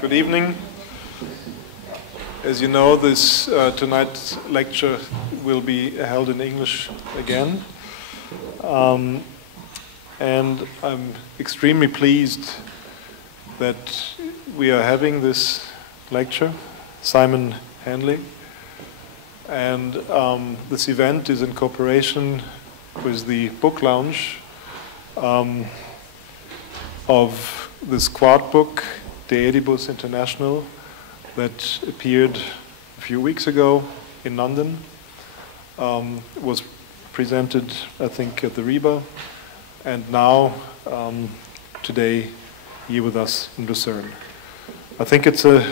Good evening. As you know, this tonight's lecture will be held in English again. And I'm extremely pleased that we are having this lecture, Simon Henley. And this event is in cooperation with the book launch of this Quart book, the Aedibus International, that appeared a few weeks ago in London. Was presented, I think, at the RIBA, and now today here with us in Lucerne. I think it's a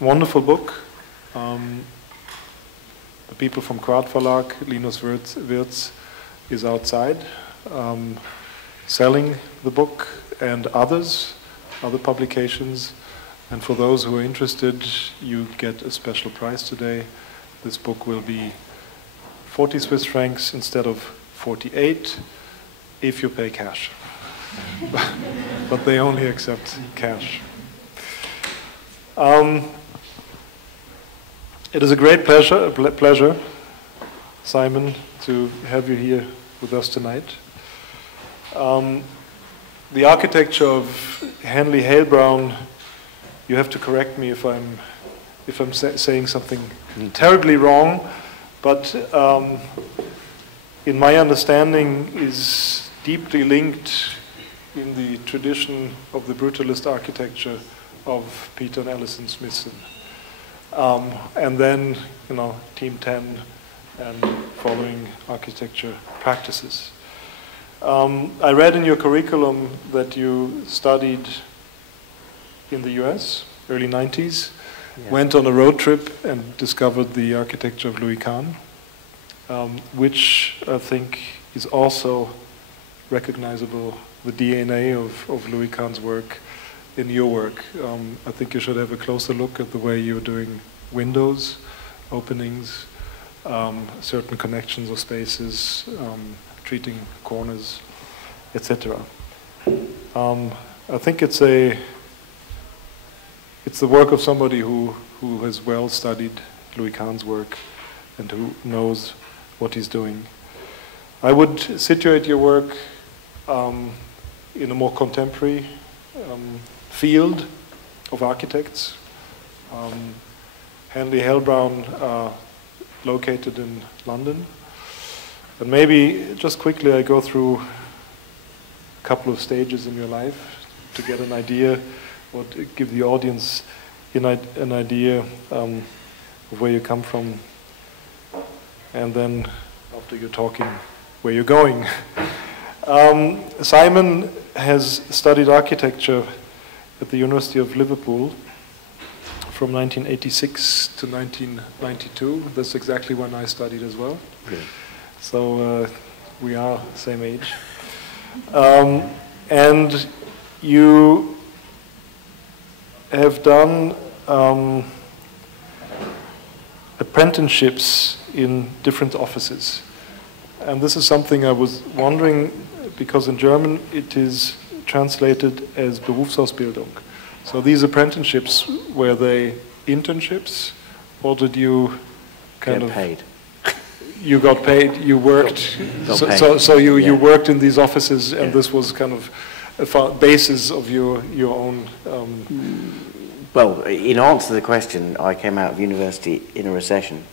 wonderful book. The people from Quart Verlag, Linus Wirtz, is outside selling the book, and other publications. And for those who are interested, you get a special price today. This book will be 40 Swiss francs instead of 48 if you pay cash. But they only accept cash. It is a great pleasure, Simon, to have you here with us tonight. The architecture of Hanley Halebrown, you have to correct me if I'm saying something terribly wrong, but in my understanding is deeply linked in the tradition of the brutalist architecture of Peter and Alison Smithson. And then, Team 10 and following architecture practices. I read in your curriculum that you studied in the US, early 90s, went on a road trip and discovered the architecture of Louis Kahn, which I think is also recognizable, the DNA of Louis Kahn's work in your work. I think you should have a closer look at the way you're doing windows, openings, certain connections of spaces, treating corners, etc. I think it's the work of somebody who has well studied Louis Kahn's work and who knows what he's doing. I would situate your work in a more contemporary field of architects. Hanley Halebrown, located in London. And maybe just quickly I go through a couple of stages in your life to get an idea, or to give the audience an idea of where you come from, and then after you're talking, where you're going. Simon has studied architecture at the University of Liverpool from 1986 to 1992. That's exactly when I studied as well. Okay. So we are the same age. And you have done apprenticeships in different offices. And this is something I was wondering, because in German it is translated as Berufsausbildung. So these apprenticeships, were they internships, or did you get paid? You got paid, you worked, so you worked in these offices, and this was kind of a basis of your own... Well, in answer to the question, I came out of university in a recession,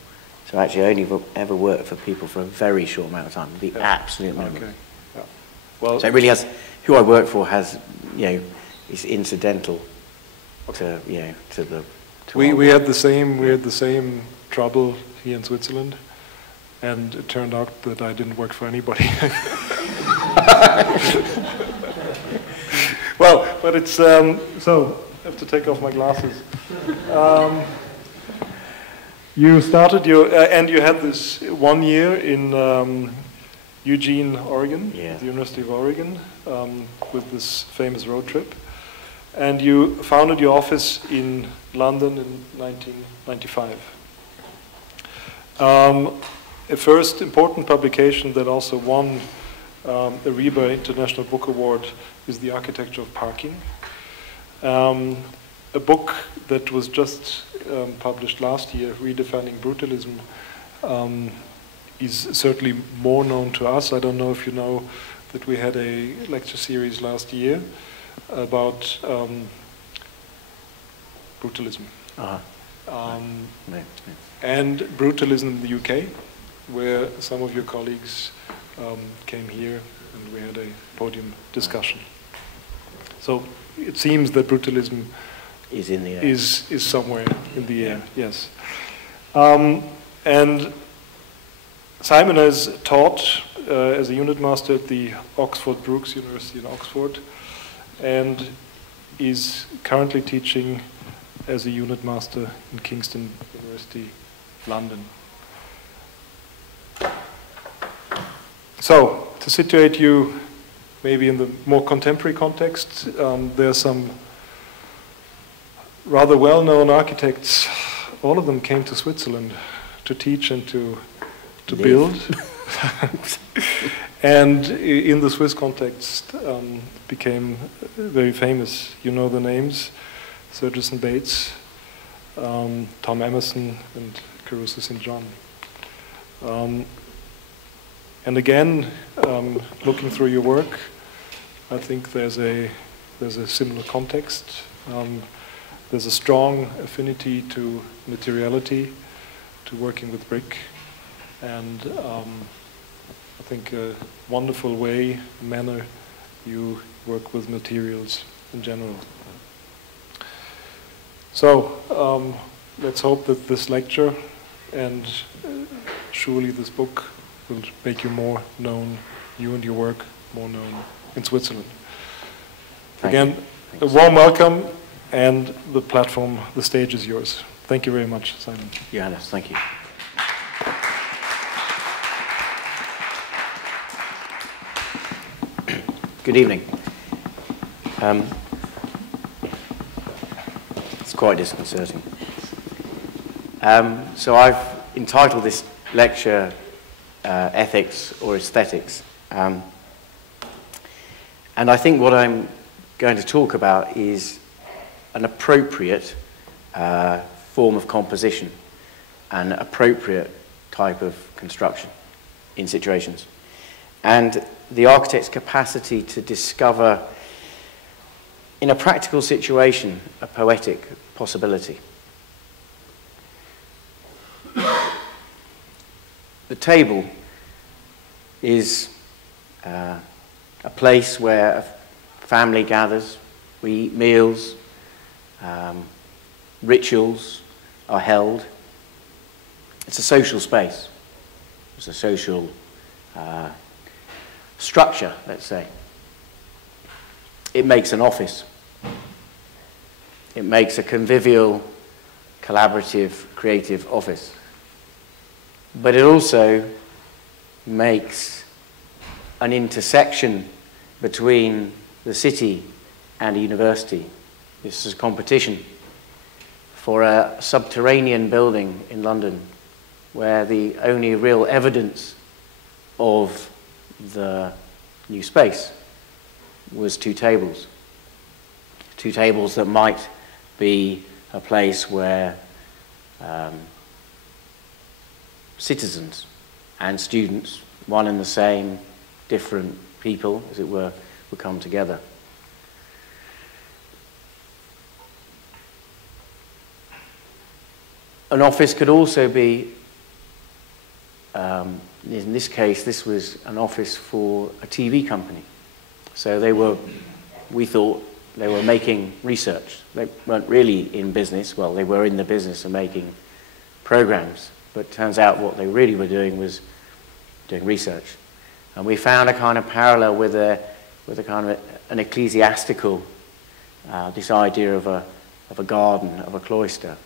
so actually I only ever worked for people for a very short amount of time, the absolute minimum. Okay. Yeah. Well, so it really has, who I work for has, is incidental to, to the... We had the same trouble here in Switzerland. And it turned out that I didn't work for anybody. Well, but it's, so I have to take off my glasses. You started and you had this 1 year in Eugene, Oregon, the University of Oregon, with this famous road trip. And you founded your office in London in 1995. A first important publication that also won a RIBA International Book Award is The Architecture of Parking. a book that was just published last year, Redefining Brutalism, is certainly more known to us. I don't know if you know that we had a lecture series last year about brutalism. And brutalism in the UK, where some of your colleagues came here and we had a podium discussion. So it seems that brutalism is in the air. Is somewhere in the air, yes. And Simon has taught as a unit master at the Oxford Brookes University in Oxford, and is currently teaching as a unit master in Kingston University, London. So, to situate you maybe in the more contemporary context, there are some rather well-known architects. All of them came to Switzerland to teach and to build. And in the Swiss context, became very famous. You know the names: Sturgis and Bates, Tom Emerson, and Caruso St. John. And again, looking through your work, I think there's a similar context. There's a strong affinity to materiality, to working with brick, and I think a wonderful manner you work with materials in general. So let's hope that this lecture and surely this book will make you more known, you and your work more known in Switzerland. Again, a warm welcome, and the platform, the stage is yours. Thank you very much, Simon. Johannes, thank you. Good evening. It's quite disconcerting. So I've entitled this lecture Ethics or Aesthetics. And I think what I'm going to talk about is an appropriate form of composition, an appropriate type of construction in situations, and the architect's capacity to discover in a practical situation a poetic possibility. The table is a place where a family gathers, we eat meals, rituals are held. It's a social space. It's a social structure, let's say. It makes an office. It makes a convivial, collaborative, creative office. But it also makes an intersection between the city and a university. This is a competition for a subterranean building in London where the only real evidence of the new space was two tables. Two tables that might be a place where citizens and students, one and the same, different people, as it were, would come together. An office could also be, in this case, this was an office for a TV company. So we thought they were making research. They weren't really in business. Well, they were in the business of making programs, but it turns out what they really were doing was doing research. And we found a kind of parallel with a kind of an ecclesiastical, this idea of a garden, of a cloister,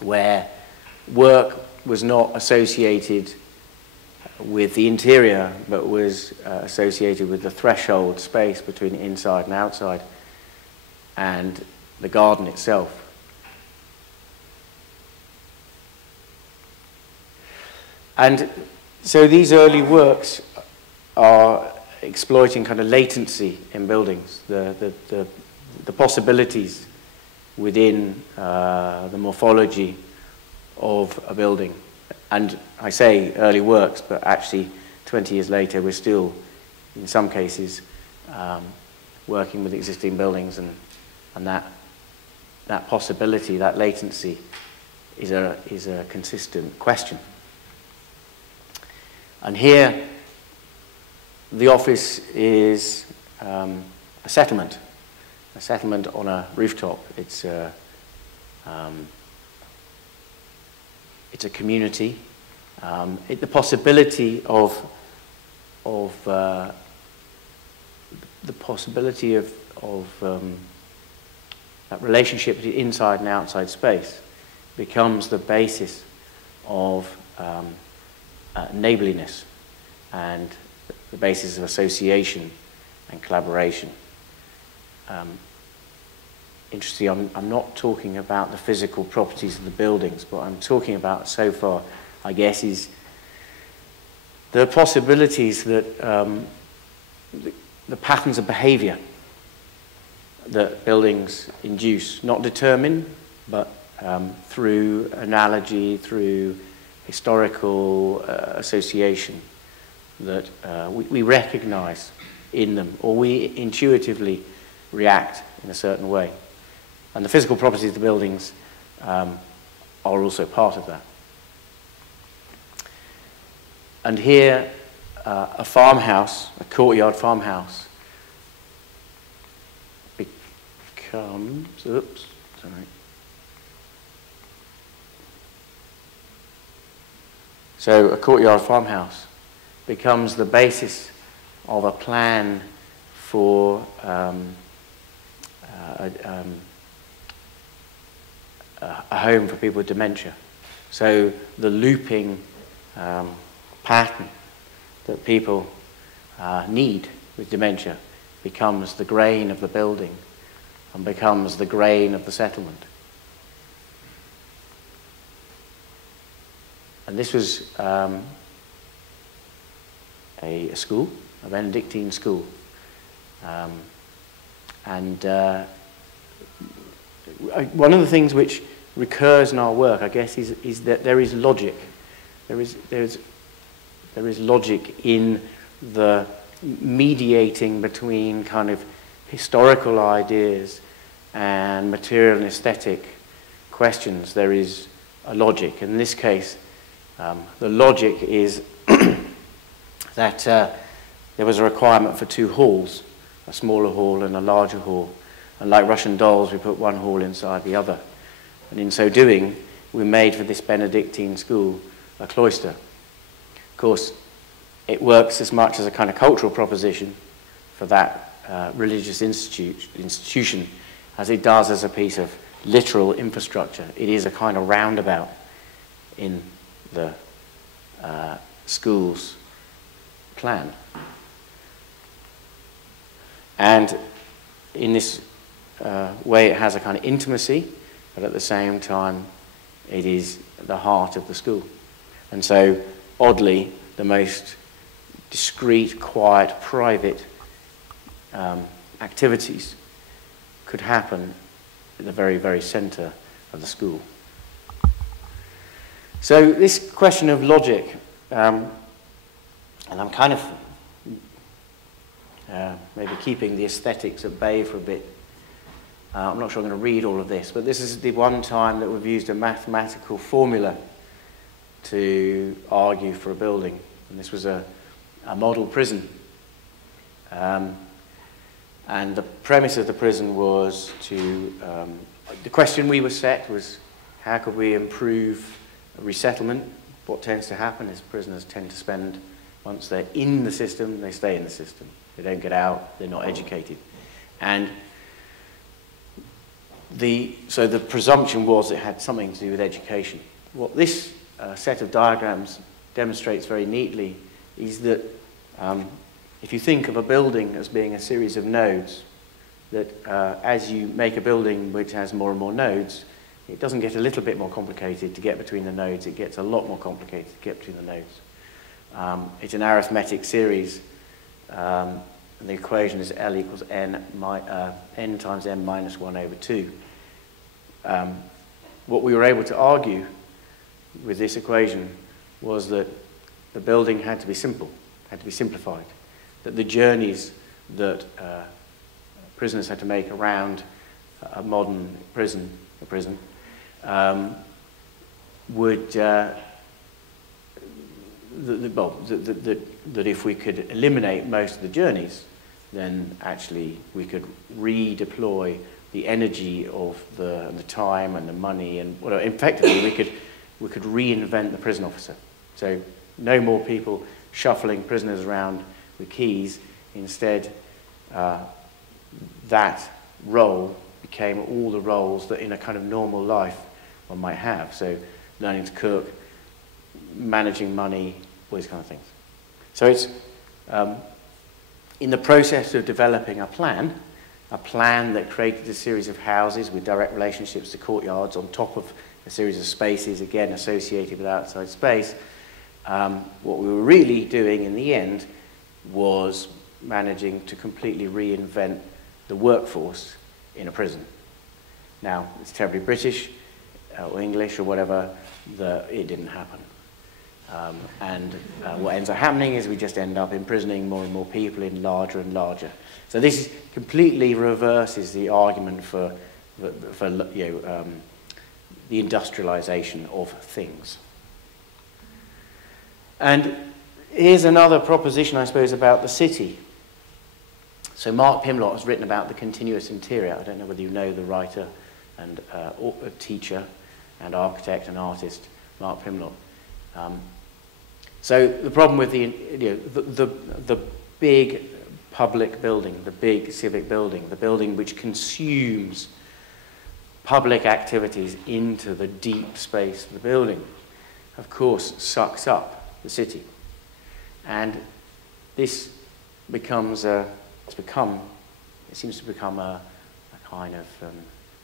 where work was not associated with the interior, but was associated with the threshold space between inside and outside, and the garden itself. And so these early works are exploiting kind of latency in buildings, the possibilities within the morphology of a building. And I say early works, but actually 20 years later we're still, in some cases, working with existing buildings, and that possibility, that latency, is a consistent question. And here, the office is a settlement on a rooftop. It's a community. The possibility of that relationship between inside and outside space becomes the basis of neighborliness and the basis of association and collaboration. Interesting, I'm not talking about the physical properties of the buildings, but I'm talking about so far, I guess, is the possibilities that the patterns of behavior that buildings induce, not determine, but through analogy, through historical association, that we recognize in them, or we intuitively react in a certain way. And the physical properties of the buildings are also part of that. And here, a farmhouse, a courtyard farmhouse, becomes, oops, sorry. So a courtyard farmhouse becomes the basis of a plan for a home for people with dementia. So the looping pattern that people need with dementia becomes the grain of the building and becomes the grain of the settlement. And this was a school, a Benedictine school. One of the things which recurs in our work, I guess, is that there is logic. There is logic in the mediating between kind of historical ideas and material and aesthetic questions. There is a logic. In this case, the logic is that there was a requirement for two halls, a smaller hall and a larger hall. And like Russian dolls, we put one hall inside the other. And in so doing, we made for this Benedictine school a cloister. Of course, it works as much as a kind of cultural proposition for that religious institution as it does as a piece of literal infrastructure. It is a kind of roundabout in the school's plan. And in this way, it has a kind of intimacy, but at the same time, it is the heart of the school. And so, oddly, the most discreet, quiet, private activities could happen at the very, very center of the school. So this question of logic, and I'm kind of maybe keeping the aesthetics at bay for a bit. I'm not sure I'm going to read all of this, but this is the one time that we've used a mathematical formula to argue for a building. And this was a model prison. And the premise of the prison was to, the question we were set was, how could we improve resettlement? What tends to happen is prisoners tend to spend, once they're in the system, they stay in the system. They don't get out, they're not educated. And so the presumption was it had something to do with education. What this set of diagrams demonstrates very neatly is that if you think of a building as being a series of nodes, that as you make a building which has more and more nodes, it doesn't get a little bit more complicated to get between the nodes, it gets a lot more complicated to get between the nodes. It's an arithmetic series. The equation is L equals n times m minus 1 over 2. what we were able to argue with this equation was that the building had to be simple, had to be simplified, that the journeys that prisoners had to make around a modern prison, would that if we could eliminate most of the journeys, then actually we could redeploy the energy of the time and the money, and well, effectively we could reinvent the prison officer. So no more people shuffling prisoners around with keys. Instead, that role became all the roles that in a kind of normal life one might have. So learning to cook, managing money, all these kind of things. So it's in the process of developing a plan that created a series of houses with direct relationships to courtyards on top of a series of spaces, again associated with outside space. What we were really doing in the end was managing to completely reinvent the workforce in a prison. Now, it's terribly British or English or whatever, that it didn't happen. What ends up happening is we just end up imprisoning more and more people in larger and larger. So this completely reverses the argument for the industrialization of things. And here's another proposition, I suppose, about the city. So Mark Pimlott has written about the continuous interior. I don't know whether you know the writer and a teacher and architect and artist, Mark Pimlott. So the problem with the big public building, the big civic building, the building which consumes public activities into the deep space of the building, of course, sucks up the city. And this becomes it seems to become a kind of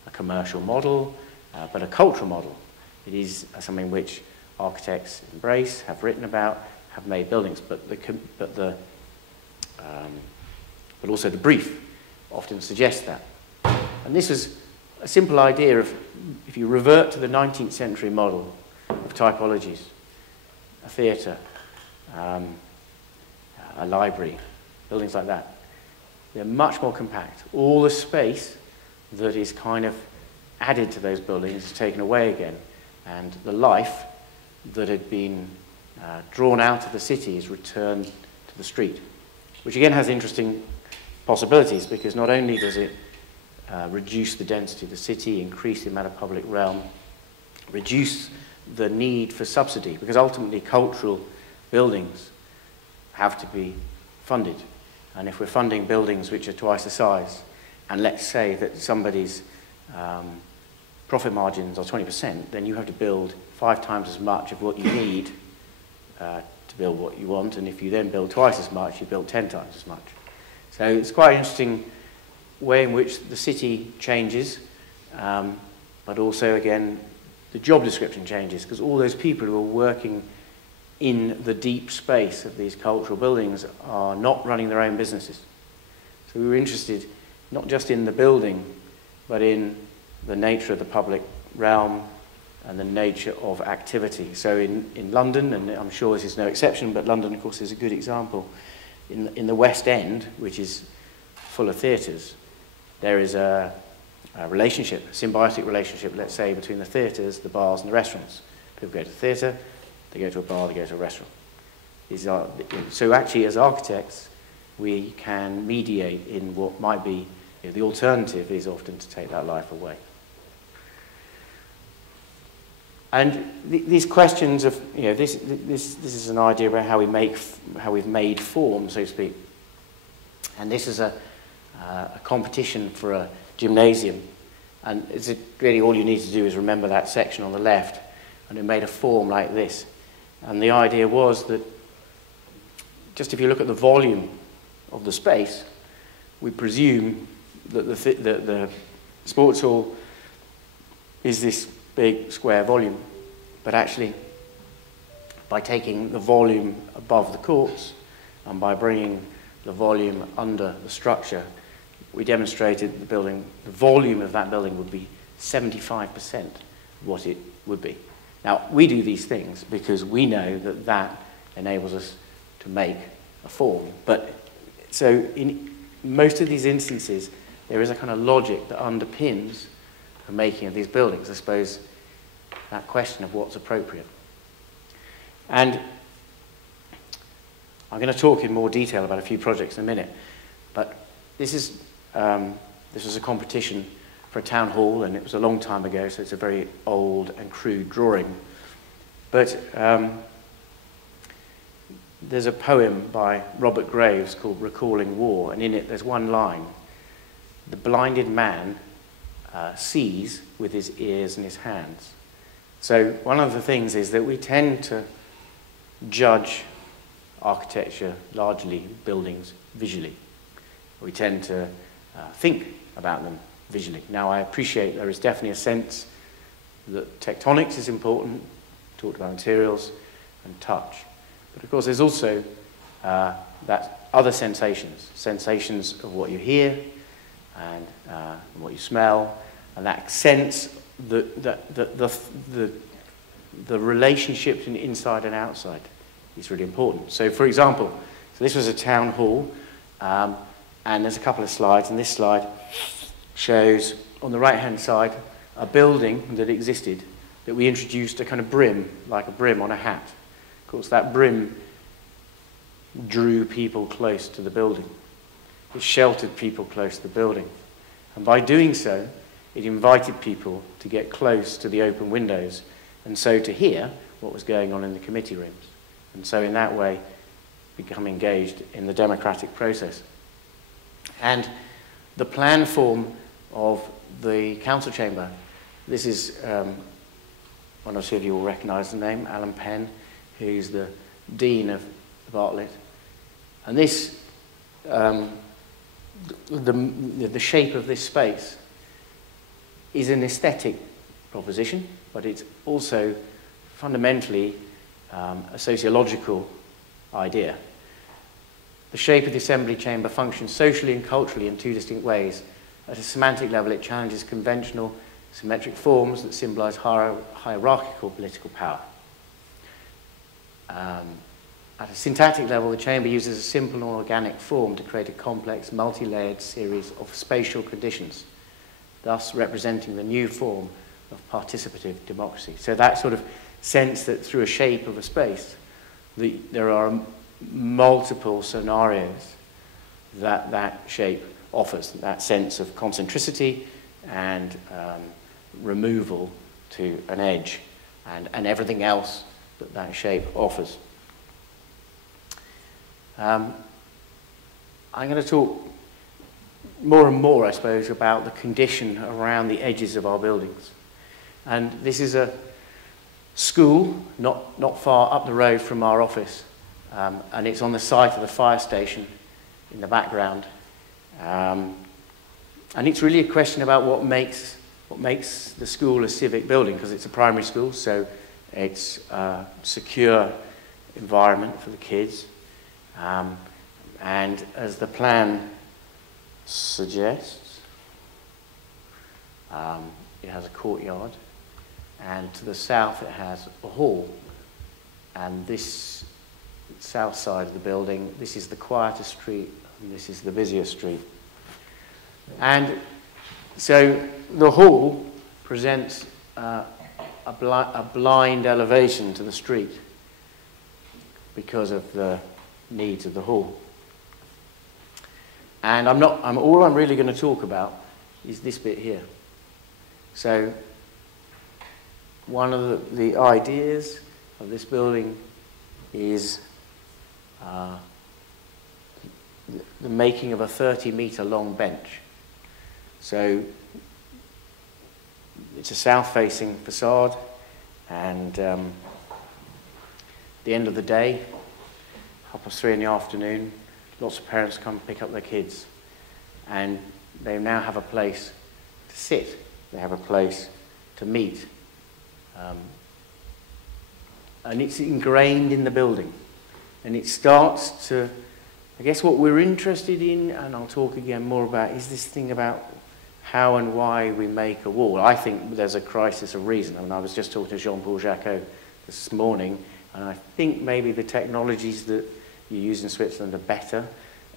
a commercial model, but a cultural model. It is something which architects embrace, have written about, have made buildings, but also the brief often suggests that. And this is a simple idea of, if you revert to the 19th century model of typologies, a theatre, a library, buildings like that, they're much more compact. All the space that is kind of added to those buildings is taken away again, and the life that had been drawn out of the city is returned to the street, which again has interesting possibilities, because not only does it reduce the density of the city, increase the amount of public realm, reduce the need for subsidy, because ultimately cultural buildings have to be funded. And if we're funding buildings which are twice the size, and let's say that somebody's profit margins are 20%, then you have to build 5 times as much of what you need to build what you want, and if you then build twice as much, you build 10 times as much. So it's quite an interesting way in which the city changes, but also, again, the job description changes, because all those people who are working in the deep space of these cultural buildings are not running their own businesses. So we were interested not just in the building, but in the nature of the public realm and the nature of activity. So in London, and I'm sure this is no exception, but London, of course, is a good example. In the West End, which is full of theatres, there is a relationship, a symbiotic relationship, let's say, between the theatres, the bars, and the restaurants. People go to the theatre, they go to a bar, they go to a restaurant. So actually, as architects, we can mediate in what might be, the alternative is often to take that life away. And these questions of, this is an idea about how we've made form, so to speak. And this is a competition for a gymnasium. And really all you need to do is remember that section on the left, and it made a form like this. And the idea was that just if you look at the volume of the space, we presume that the sports hall is this big square volume. But actually, by taking the volume above the courts and by bringing the volume under the structure, we demonstrated the volume of that building would be 75% what it would be. Now, we do these things because we know that that enables us to make a form. But so in most of these instances, there is a kind of logic that underpins the making of these buildings. I suppose that question of what's appropriate. And I'm going to talk in more detail about a few projects in a minute, but this was a competition for a town hall, and it was a long time ago, so it's a very old and crude drawing. But there's a poem by Robert Graves called Recalling War, and in it there's one line: the blinded man sees with his ears and his hands. So one of the things is that we tend to judge architecture, largely buildings, visually. We tend to think about them visually. Now, I appreciate there is definitely a sense that tectonics is important, talked about materials and touch. But of course, there's also that other sensations of what you hear and what you smell, and that sense that the relationship between inside and outside is really important. So, for example, this was a town hall, and there's a couple of slides, and this slide shows on the right-hand side a building that existed that we introduced a kind of brim, like a brim on a hat. Of course, that brim drew people close to the building. It sheltered people close to the building. And by doing so, it invited people to get close to the open windows and so to hear what was going on in the committee rooms. And so in that way, become engaged in the democratic process. And the plan form of the council chamber, this is one or two of you will recognise the name, Alan Penn, who's the Dean of Bartlett. And this, the shape of this space is an aesthetic proposition, but it's also fundamentally a sociological idea. The shape of the assembly chamber functions socially and culturally in two distinct ways. At a semantic level, it challenges conventional symmetric forms that symbolize hierarchical political power. At a syntactic level, the chamber uses a simple and organic form to create a complex, multi-layered series of spatial conditions, thus representing the new form of participative democracy. So that sort of sense that through a shape of a space, there are multiple scenarios that that shape offers, that sense of concentricity and removal to an edge and everything else that that shape offers. I'm going to talk more and more, I suppose, about the condition around the edges of our buildings. And this is a school not far up the road from our office, and it's on the site of the fire station in the background. And it's really a question about what makes the school a civic building, because it's a primary school, so it's a secure environment for the kids. And as the plan suggests, it has a courtyard, and to the south it has a hall. And this south side of the building, this is the quieter street, and this is the busier street. And so the hall presents a blind elevation to the street because of the needs of the hall. And all I'm really going to talk about is this bit here. So one of the ideas of this building is the making of a 30-metre long bench. So it's a south-facing facade, and at the end of the day, 3:30 in the afternoon, lots of parents come pick up their kids, and they now have a place to sit, they have a place to meet, and it's ingrained in the building, and it starts to, I guess what we're interested in, and I'll talk again more about, is this thing about how and why we make a wall. I think there's a crisis of reason. I mean, I was just talking to Jean-Paul Jacquot this morning, and I think maybe the technologies that you use in Switzerland are better,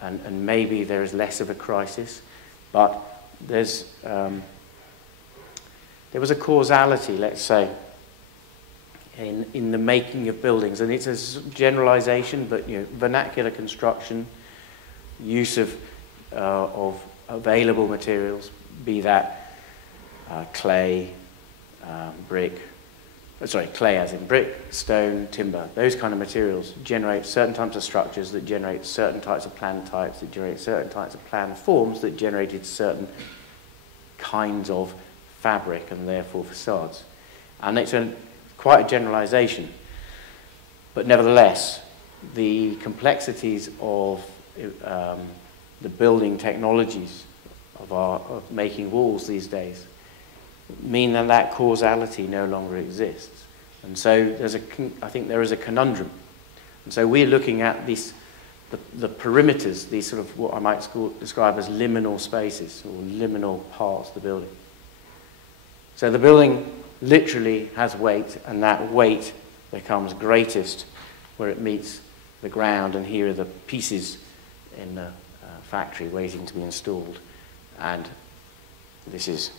and maybe there is less of a crisis. But there was a causality, let's say, in the making of buildings, and it's a generalization, but vernacular construction, use of available materials, be that clay, clay as in brick, stone, timber, those kind of materials generate certain types of structures that generate certain types of plan types, that generate certain types of plan forms, that generated certain kinds of fabric and therefore facades. And it's quite a generalization, but nevertheless, the complexities of the building technologies of making walls these days mean that causality no longer exists. And so I think there is a conundrum. And so we're looking at the perimeters, these sort of what I might describe as liminal spaces or liminal parts of the building. So the building literally has weight, and that weight becomes greatest where it meets the ground, and here are the pieces in the factory waiting to be installed, and this is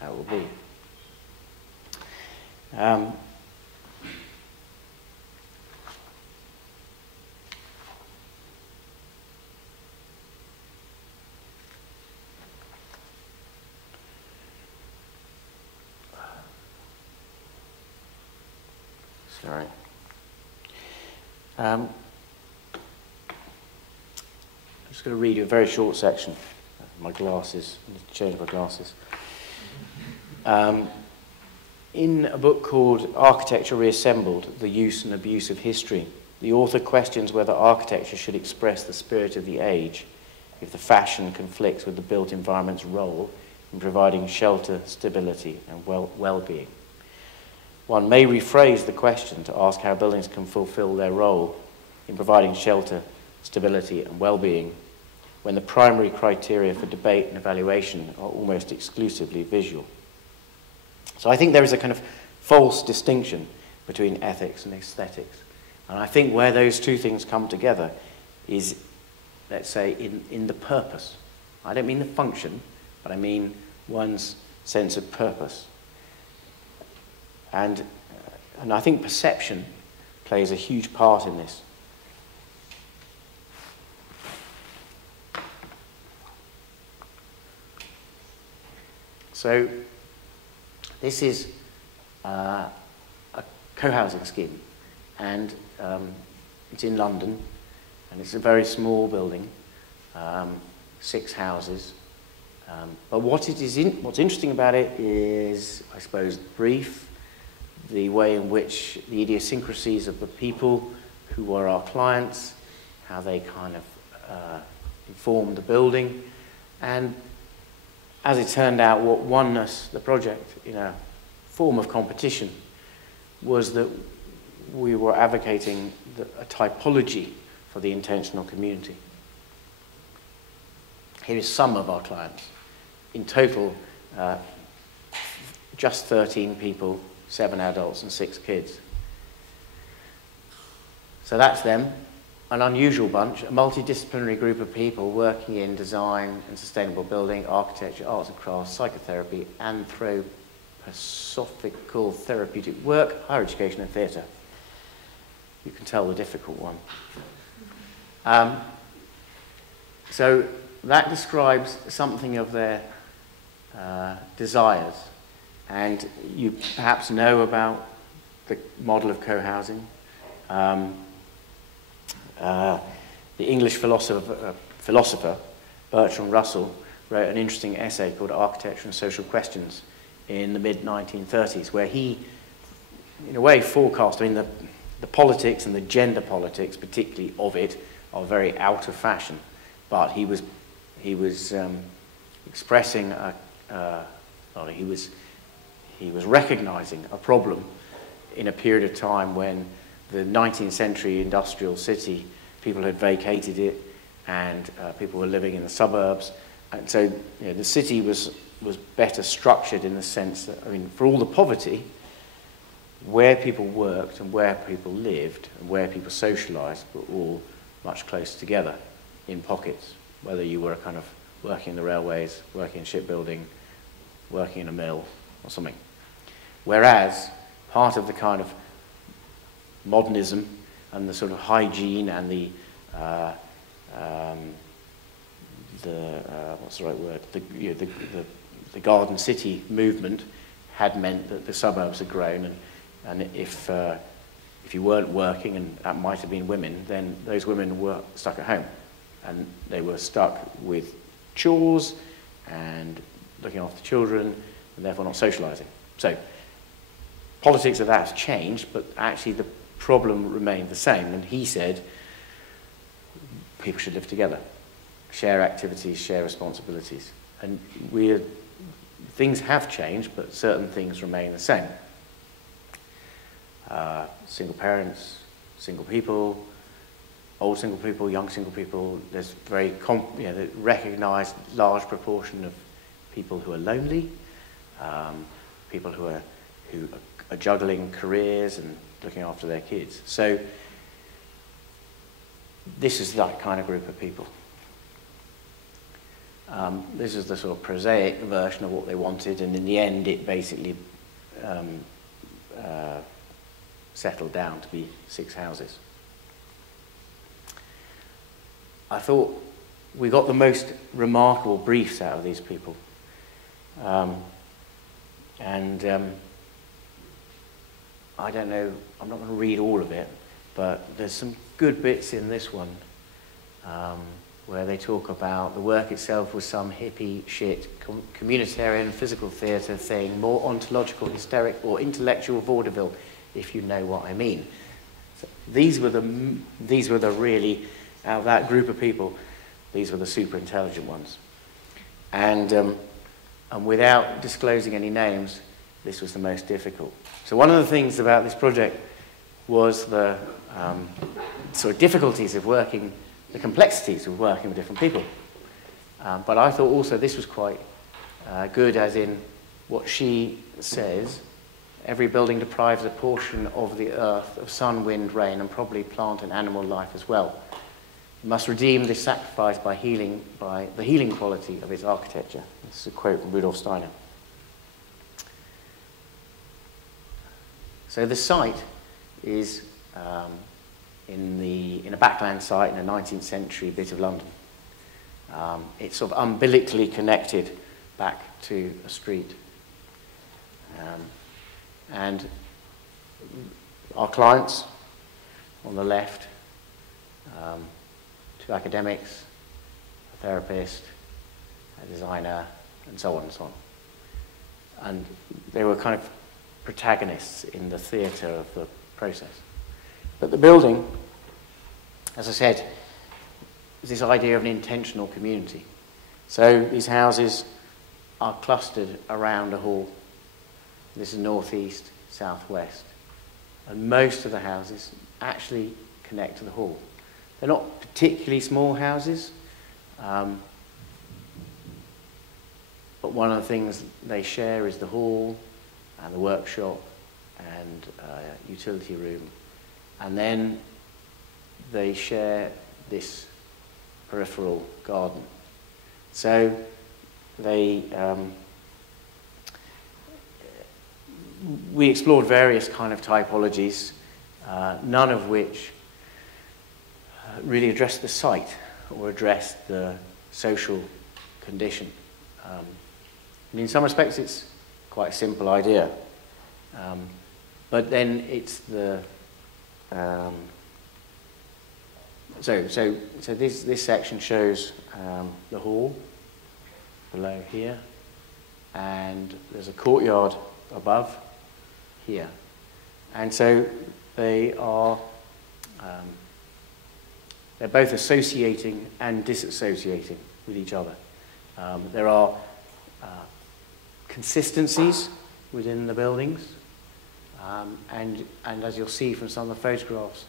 how it will be. Sorry. I'm just going to read you a very short section. My glasses, I need to change my glasses. In a book called Architecture Reassembled, The Use and Abuse of History, the author questions whether architecture should express the spirit of the age if the fashion conflicts with the built environment's role in providing shelter, stability, and well-being. One may rephrase the question to ask how buildings can fulfill their role in providing shelter, stability, and well-being when the primary criteria for debate and evaluation are almost exclusively visual. So I think there is a kind of false distinction between ethics and aesthetics. And I think where those two things come together is, let's say, in the purpose. I don't mean the function, but I mean one's sense of purpose. And I think perception plays a huge part in this. So this is a co-housing scheme, and it's in London, and it's a very small building, 6 houses. But what's interesting about it is, I suppose, brief, the way in which the idiosyncrasies of the people who were our clients, how they kind of informed the building, and as it turned out, what won us the project in a form of competition was that we were advocating a typology for the intentional community. Here is some of our clients. In total, just 13 people, 7 adults and 6 kids. So that's them. An unusual bunch, a multidisciplinary group of people working in design and sustainable building, architecture, arts and crafts, psychotherapy, anthroposophical therapeutic work, higher education and theatre. You can tell the difficult one. So that describes something of their desires. And you perhaps know about the model of co-housing. The English philosopher Bertrand Russell wrote an interesting essay called Architecture and Social Questions in the mid-1930s, where he, in a way, forecast, I mean, the politics and the gender politics, particularly of it, are very out of fashion. But he was expressing he was recognizing a problem in a period of time when the 19th century industrial city, people had vacated it, and people were living in the suburbs. And so the city was was better structured in the sense that, I mean, for all the poverty, where people worked and where people lived and where people socialised were all much closer together in pockets, whether you were kind of working in the railways, working in shipbuilding, working in a mill or something. Whereas part of the kind of modernism and the sort of hygiene and the what's the right word? The garden city movement had meant that the suburbs had grown, and if you weren't working, and that might have been women, then those women were stuck at home, and they were stuck with chores and looking after children, and therefore not socialising. So politics of that has changed, but actually the problem remained the same. And he said people should live together, share activities, share responsibilities. And things have changed, but certain things remain the same. Single parents, single people, old single people, young single people. There's very recognised large proportion of people who are lonely, people who are juggling careers and looking after their kids. So this is that kind of group of people. This is the sort of prosaic version of what they wanted, and in the end it basically settled down to be 6 houses. I thought we got the most remarkable briefs out of these people. I don't know, I'm not going to read all of it, but there's some good bits in this one where they talk about the work itself was some hippie shit, communitarian physical theatre thing, more ontological, hysteric, or intellectual vaudeville, if you know what I mean. So these were the really, out of that group of people, these were the super intelligent ones. And without disclosing any names, this was the most difficult. So one of the things about this project was the sort of difficulties of working, the complexities of working with different people. But I thought also this was quite good, as in what she says, every building deprives a portion of the earth of sun, wind, rain, and probably plant and animal life as well. It must redeem this sacrifice by the healing quality of its architecture. This is a quote from Rudolf Steiner. So the site is in a backland site in a 19th century bit of London. It's sort of umbilically connected back to a street. And our clients on the left, 2 academics, a therapist, a designer, and so on and so on. And they were kind of protagonists in the theatre of the process. But the building, as I said, is this idea of an intentional community. So these houses are clustered around a hall. This is northeast, southwest. And most of the houses actually connect to the hall. They're not particularly small houses, but one of the things they share is the hall and the workshop and utility room. And then they share this peripheral garden. So we explored various kind of typologies, none of which really addressed the site or addressed the social condition. And in some respects it's quite a simple idea. But then it's the so this section shows the hall below here, and there's a courtyard above here, and so they are they're both associating and disassociating with each other. There are consistencies within the buildings, and as you'll see from some of the photographs,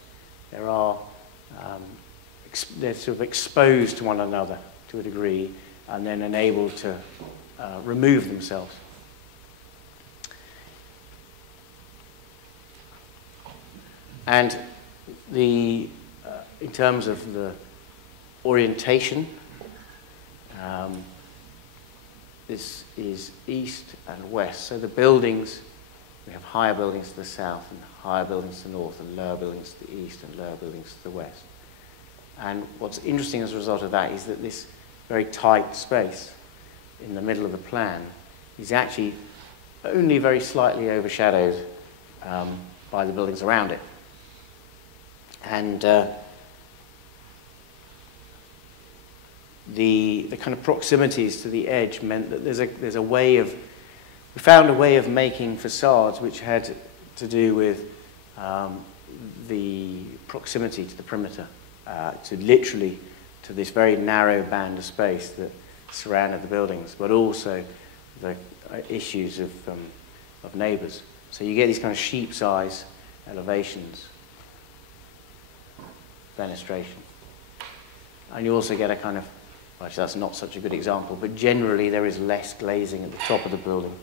they're sort of exposed to one another to a degree, and then enabled to remove themselves. And in terms of the orientation, this is east and west. So the buildings, we have higher buildings to the south and higher buildings to the north and lower buildings to the east and lower buildings to the west. And what's interesting as a result of that is that this very tight space in the middle of the plan is actually only very slightly overshadowed by the buildings around it. And the kind of proximities to the edge meant that there's a way of, we found a way of making facades which had to do with the proximity to the perimeter, to literally to this very narrow band of space that surrounded the buildings, but also the issues of neighbours. So you get these kind of sheep's eyes elevations, fenestration. And you also get a kind of, well, actually that's not such a good example, but generally there is less glazing at the top of the building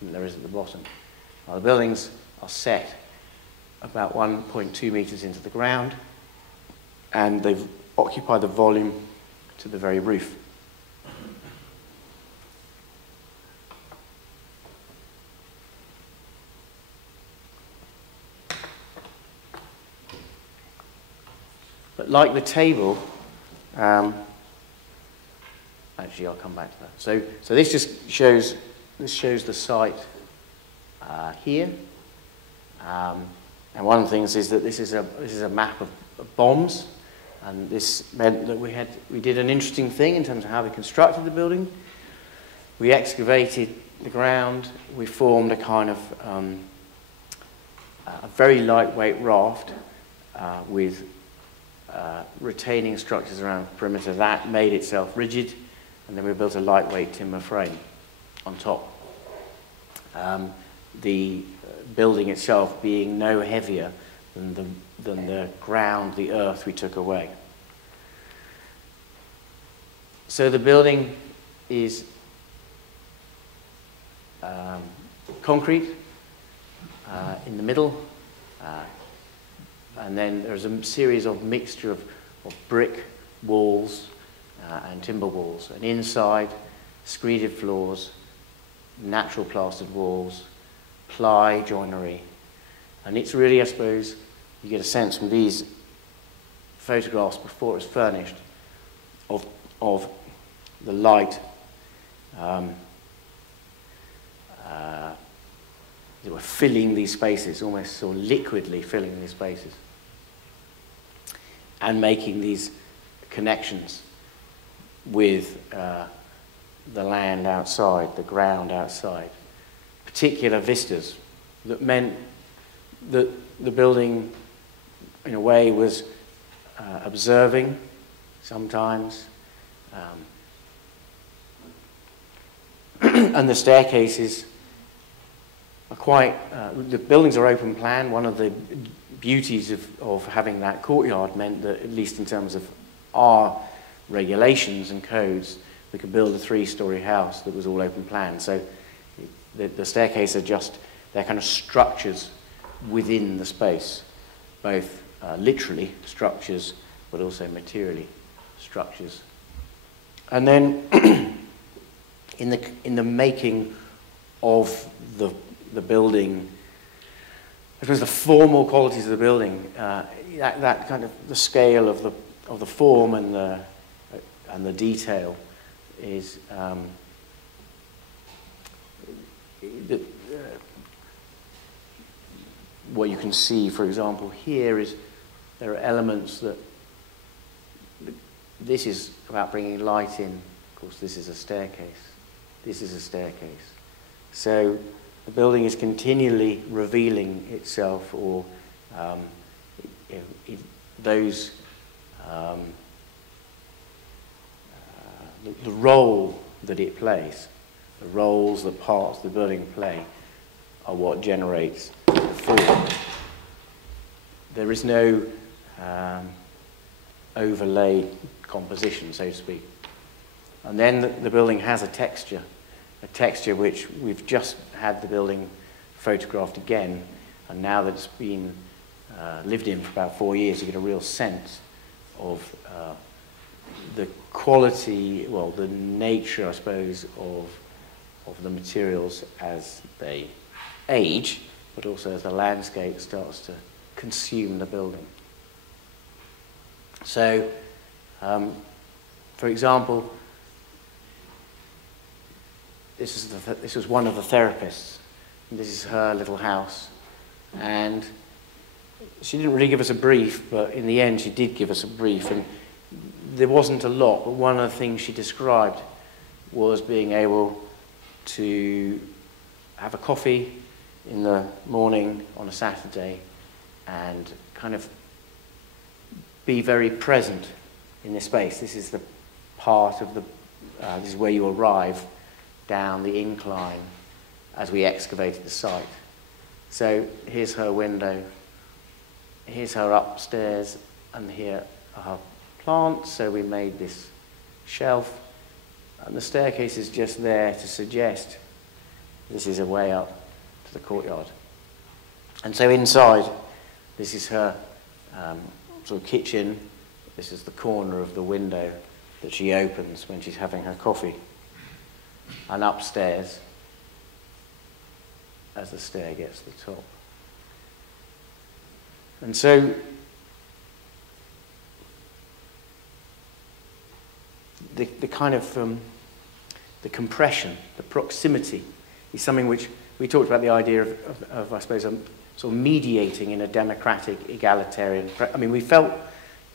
than there is at the bottom. Now, the buildings are set about 1.2 metres into the ground, and they've occupied the volume to the very roof. But like the table, actually I'll come back to that. So this just shows, the site here. And one of the things is that this is a map of bombs, and this meant that we did an interesting thing in terms of how we constructed the building. We excavated the ground. We formed a kind of a very lightweight raft with retaining structures around the perimeter. That made itself rigid, and then we built a lightweight timber frame on top. The building itself being no heavier than the ground, the earth we took away. So the building is concrete in the middle, and then there's a series of mixture of brick walls and timber walls, and inside screeded floors, natural plastered walls, ply joinery. And it's really, I suppose, you get a sense from these photographs before it's furnished of the light they were filling these spaces, almost sort of liquidly filling these spaces, and making these connections with the land outside, the ground outside, particular vistas that meant that the building, in a way, was observing sometimes, and the staircases are quite, the buildings are open plan. One of the beauties of having that courtyard meant that, at least in terms of our regulations and codes, we could build a 3-story house that was all open plan. So the staircase are just, they're kind of structures within the space, both literally structures, but also materially structures. And then in the making of the building, I suppose the formal qualities of the building, that kind of the scale of the form and the detail is what you can see, for example, here is there are elements that this is about bringing light in. Of course, this is a staircase. This is a staircase. So the building is continually revealing itself, or the role that it plays, the roles, the parts the building play, are what generates the form. There is no overlay composition, so to speak. And then the building has a texture, a texture which we've just had the building photographed again, and now that it's been lived in for about 4 years, you get a real sense of the quality, well, the nature, I suppose, of the materials as they age, but also as the landscape starts to consume the building. So, for example, this was one of the therapists. This is her little house, and she didn't really give us a brief, but in the end she did give us a brief, and there wasn't a lot, but one of the things she described was being able to have a coffee in the morning on a Saturday and kind of be very present in this space. This is the part of the, this is where you arrive down the incline as we excavated the site. So here's her window, here's her upstairs, and here are her plants. So we made this shelf, and the staircase is just there to suggest this is a way up to the courtyard. And so inside, this is her sort of kitchen. This is the corner of the window that she opens when she's having her coffee. And upstairs, as the stair gets to the top. And so the kind of the compression, the proximity, is something which we talked about, the idea of I suppose, sort of mediating in a democratic, egalitarian. I mean, we felt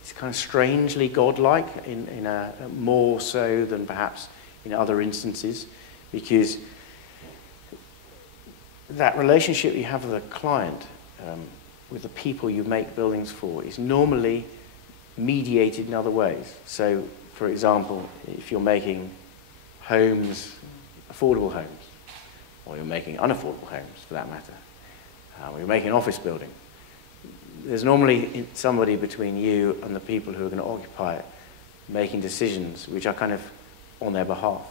it's kind of strangely godlike in a more so than perhaps in other instances, because that relationship you have with a client, with the people you make buildings for, is normally mediated in other ways. So, for example, if you're making homes, affordable homes, or you're making unaffordable homes, for that matter, or you're making an office building, there's normally somebody between you and the people who are going to occupy it making decisions which are kind of on their behalf.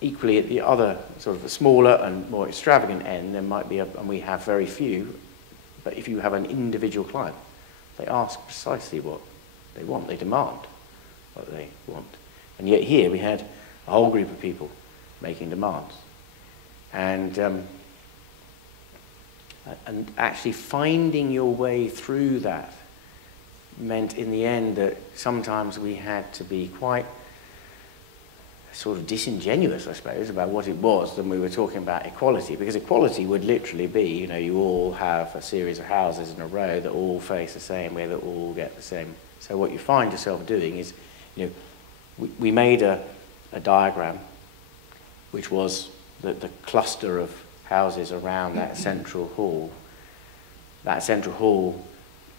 Equally, at the other sort of a smaller and more extravagant end, there might be, and we have very few, but if you have an individual client, they ask precisely what they want, they demand what they want. And yet here we had a whole group of people making demands. And actually finding your way through that meant in the end that sometimes we had to be quite sort of disingenuous, I suppose, about what it was when we were talking about equality, because equality would literally be, you know, you all have a series of houses in a row that all face the same way, that all get the same. So what you find yourself doing is, you know, we made a diagram which was the cluster of houses around that central hall. That central hall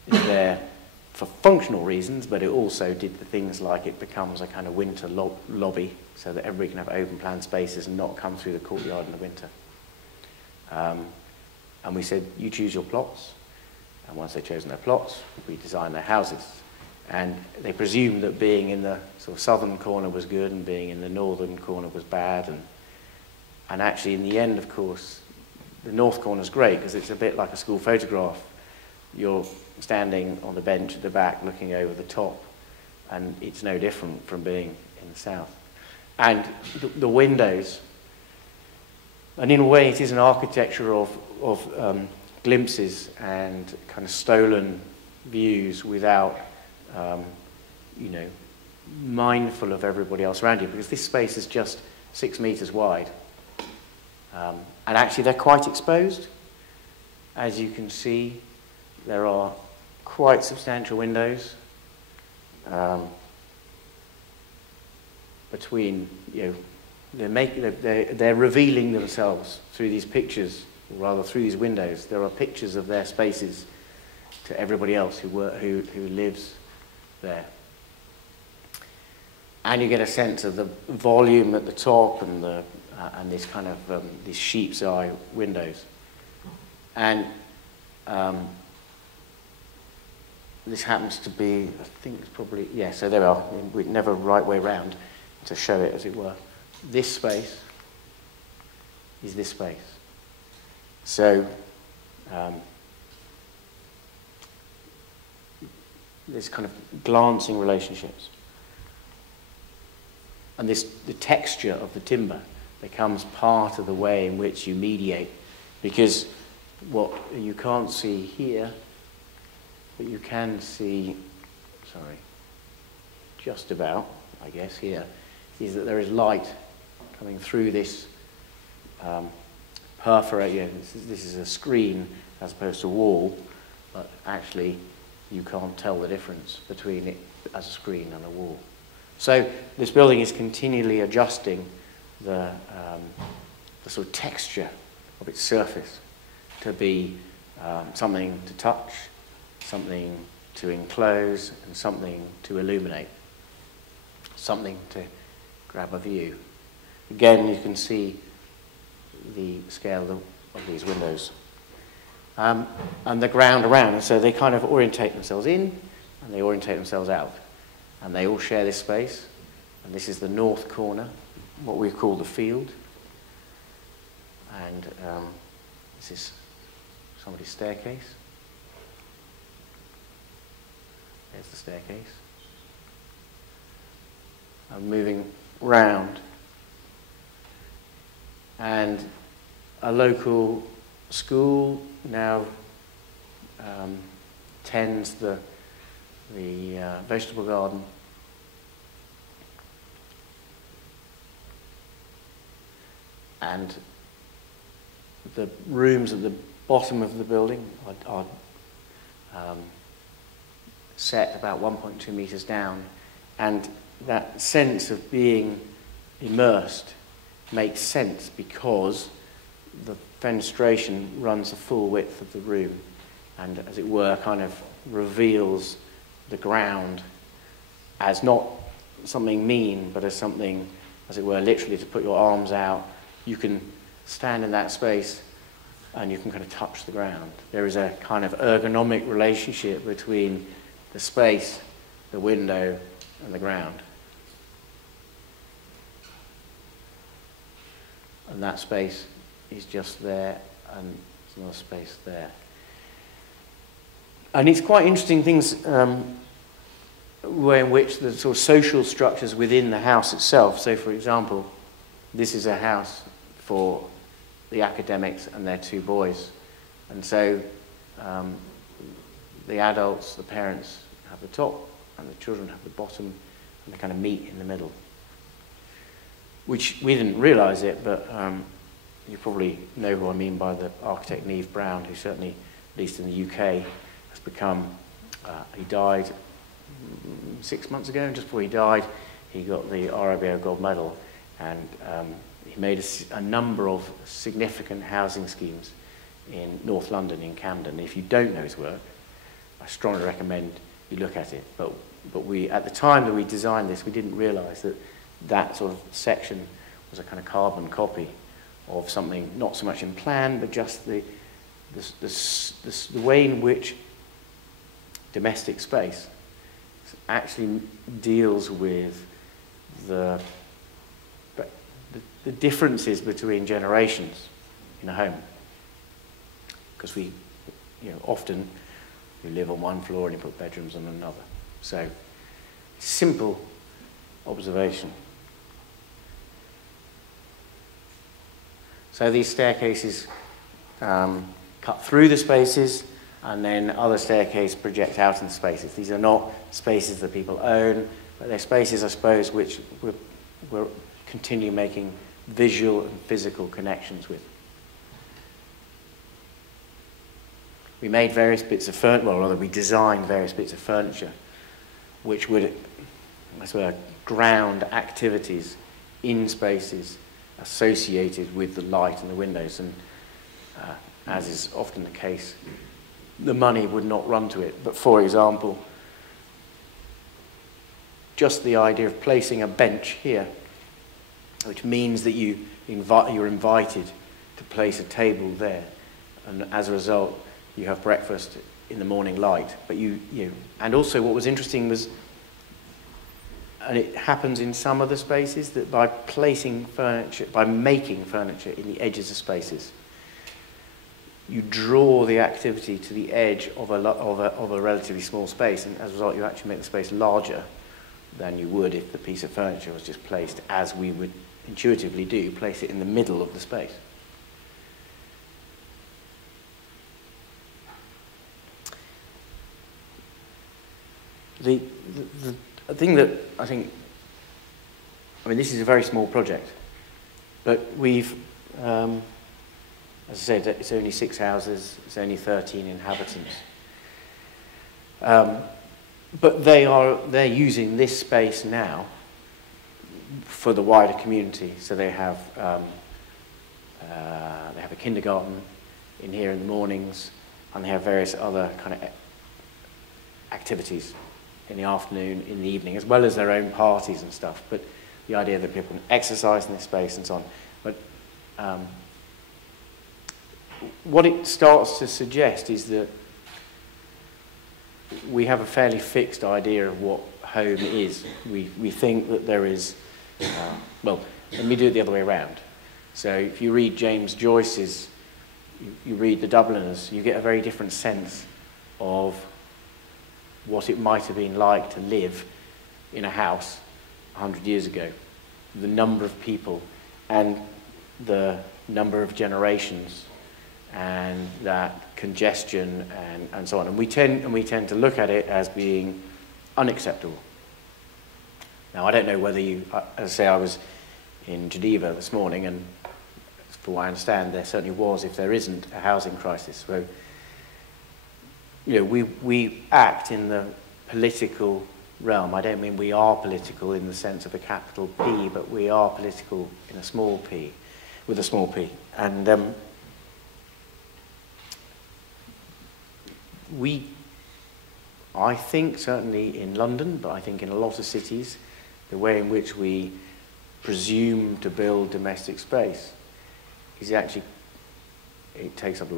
is there for functional reasons, but it also did the things like it becomes a kind of winter lobby, so that everybody can have open plan spaces and not come through the courtyard in the winter. And we said, you choose your plots, and once they've chosen their plots, we design their houses. And they presumed that being in the sort of southern corner was good and being in the northern corner was bad. And actually, in the end, of course, the north corner is great because it's a bit like a school photograph. You're standing on the bench at the back looking over the top, and it's no different from being in the south. And the windows, and in a way it is an architecture of glimpses and kind of stolen views without, you know, mindful of everybody else around you, because this space is just 6 meters wide. And actually they're quite exposed. As you can see, there are quite substantial windows between, you know, they're revealing themselves through these pictures, or rather through these windows. There are pictures of their spaces to everybody else who lives there. And you get a sense of the volume at the top and this kind of these sheep's eye windows. And this happens to be, I think it's probably, yeah, so there we are. We never right way round to show it, as it were. This space, is this space. So there's kind of glancing relationships. And the texture of the timber becomes part of the way in which you mediate, because what you can't see here, but you can see, just about, I guess, here, is that there is light coming through this perforated. This is a screen as opposed to a wall, but actually you can't tell the difference between it as a screen and a wall. So this building is continually adjusting the sort of texture of its surface to be something to touch, something to enclose, and something to illuminate, something to grab a view. Again, you can see the scale of these windows. And the ground around, and so they kind of orientate themselves in and they orientate themselves out. And they all share this space. And this is the north corner, what we call the field. And this is somebody's staircase. There's the staircase. I'm moving round. And a local school now tends the vegetable garden. And the rooms at the bottom of the building are set about 1.2 meters down, and that sense of being immersed makes sense because the fenestration runs the full width of the room and, as it were, kind of reveals the ground as not something mean, but as something, as it were, literally to put your arms out. You can stand in that space and you can kind of touch the ground. There is a kind of ergonomic relationship between the space, the window, and the ground. And that space is just there, and there's another space there. And it's quite interesting things way in which the sort of social structures within the house itself. So, for example, this is a house for the academics and their two boys. And so the adults, the parents, have the top, and the children have the bottom, and they kind of meet in the middle. Which we didn't realise it, but you probably know who I mean by the architect Hale-Brown, who certainly, at least in the UK, has become, he died 6 months ago, and just before he died, he got the RIBO Gold Medal, and he made a number of significant housing schemes in North London, in Camden. If you don't know his work, I strongly recommend you look at it. But we, at the time that we designed this, we didn't realise that that sort of section was a kind of carbon copy of something, not so much in plan, but just the way in which domestic space actually deals with the differences between generations in a home. Because we, often we live on one floor and you put bedrooms on another. So, simple observation. So these staircases cut through the spaces, and then other staircases project out in the spaces. These are not spaces that people own, but they're spaces, I suppose, which we're continue making visual and physical connections with. We made various bits of furniture, well, rather we designed various bits of furniture which would, I suppose, ground activities in spaces associated with the light and the windows, and as is often the case, the money would not run to it. But for example, just the idea of placing a bench here, which means that you're invited to place a table there, and as a result you have breakfast in the morning light. But and also what was interesting was and it happens in some other spaces, that by placing furniture, by making furniture in the edges of spaces, you draw the activity to the edge of a relatively small space, and as a result you actually make the space larger than you would if the piece of furniture was just placed, as we would intuitively do, place it in the middle of the space. The thing that I think, I mean, this is a very small project, but we've, as I said, it's only 6 houses, it's only 13 inhabitants. But they're using this space now for the wider community. So they have a kindergarten in here in the mornings, and they have various other kind of activities in the afternoon, in the evening, as well as their own parties and stuff. But the idea that people can exercise in this space and so on. But what it starts to suggest is that we have a fairly fixed idea of what home is. We think that there is, well, let me do it the other way around. So if you read James Joyce's, you read The Dubliners, you get a very different sense of what it might have been like to live in a house 100 years ago. The number of people and the number of generations and that congestion and so on. And we tend to look at it as being unacceptable. Now, I don't know whether you, as I say, I was in Geneva this morning, and for what I understand, there certainly was, if there isn't, a housing crisis. So, you know, we act in the political realm. I don't mean we are political in the sense of a capital P, but we are political in a small p, with a small p. And I think certainly in London, but I think in a lot of cities, the way in which we presume to build domestic space is actually, it takes up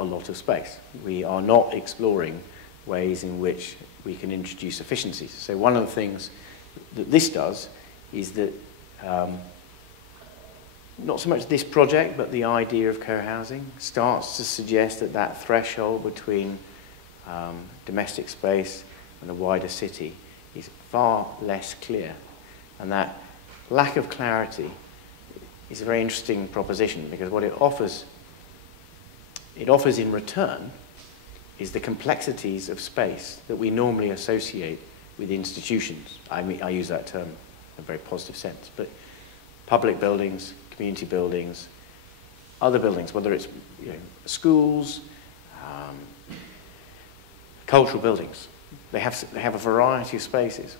a lot of space. We are not exploring ways in which we can introduce efficiencies. So one of the things that this does is that not so much this project, but the idea of co-housing starts to suggest that that threshold between domestic space and the wider city is far less clear. And that lack of clarity is a very interesting proposition, because what it offers in return is the complexities of space that we normally associate with institutions. I mean, I use that term in a very positive sense, but public buildings, community buildings, other buildings, whether it's, you know, schools, cultural buildings, they have a variety of spaces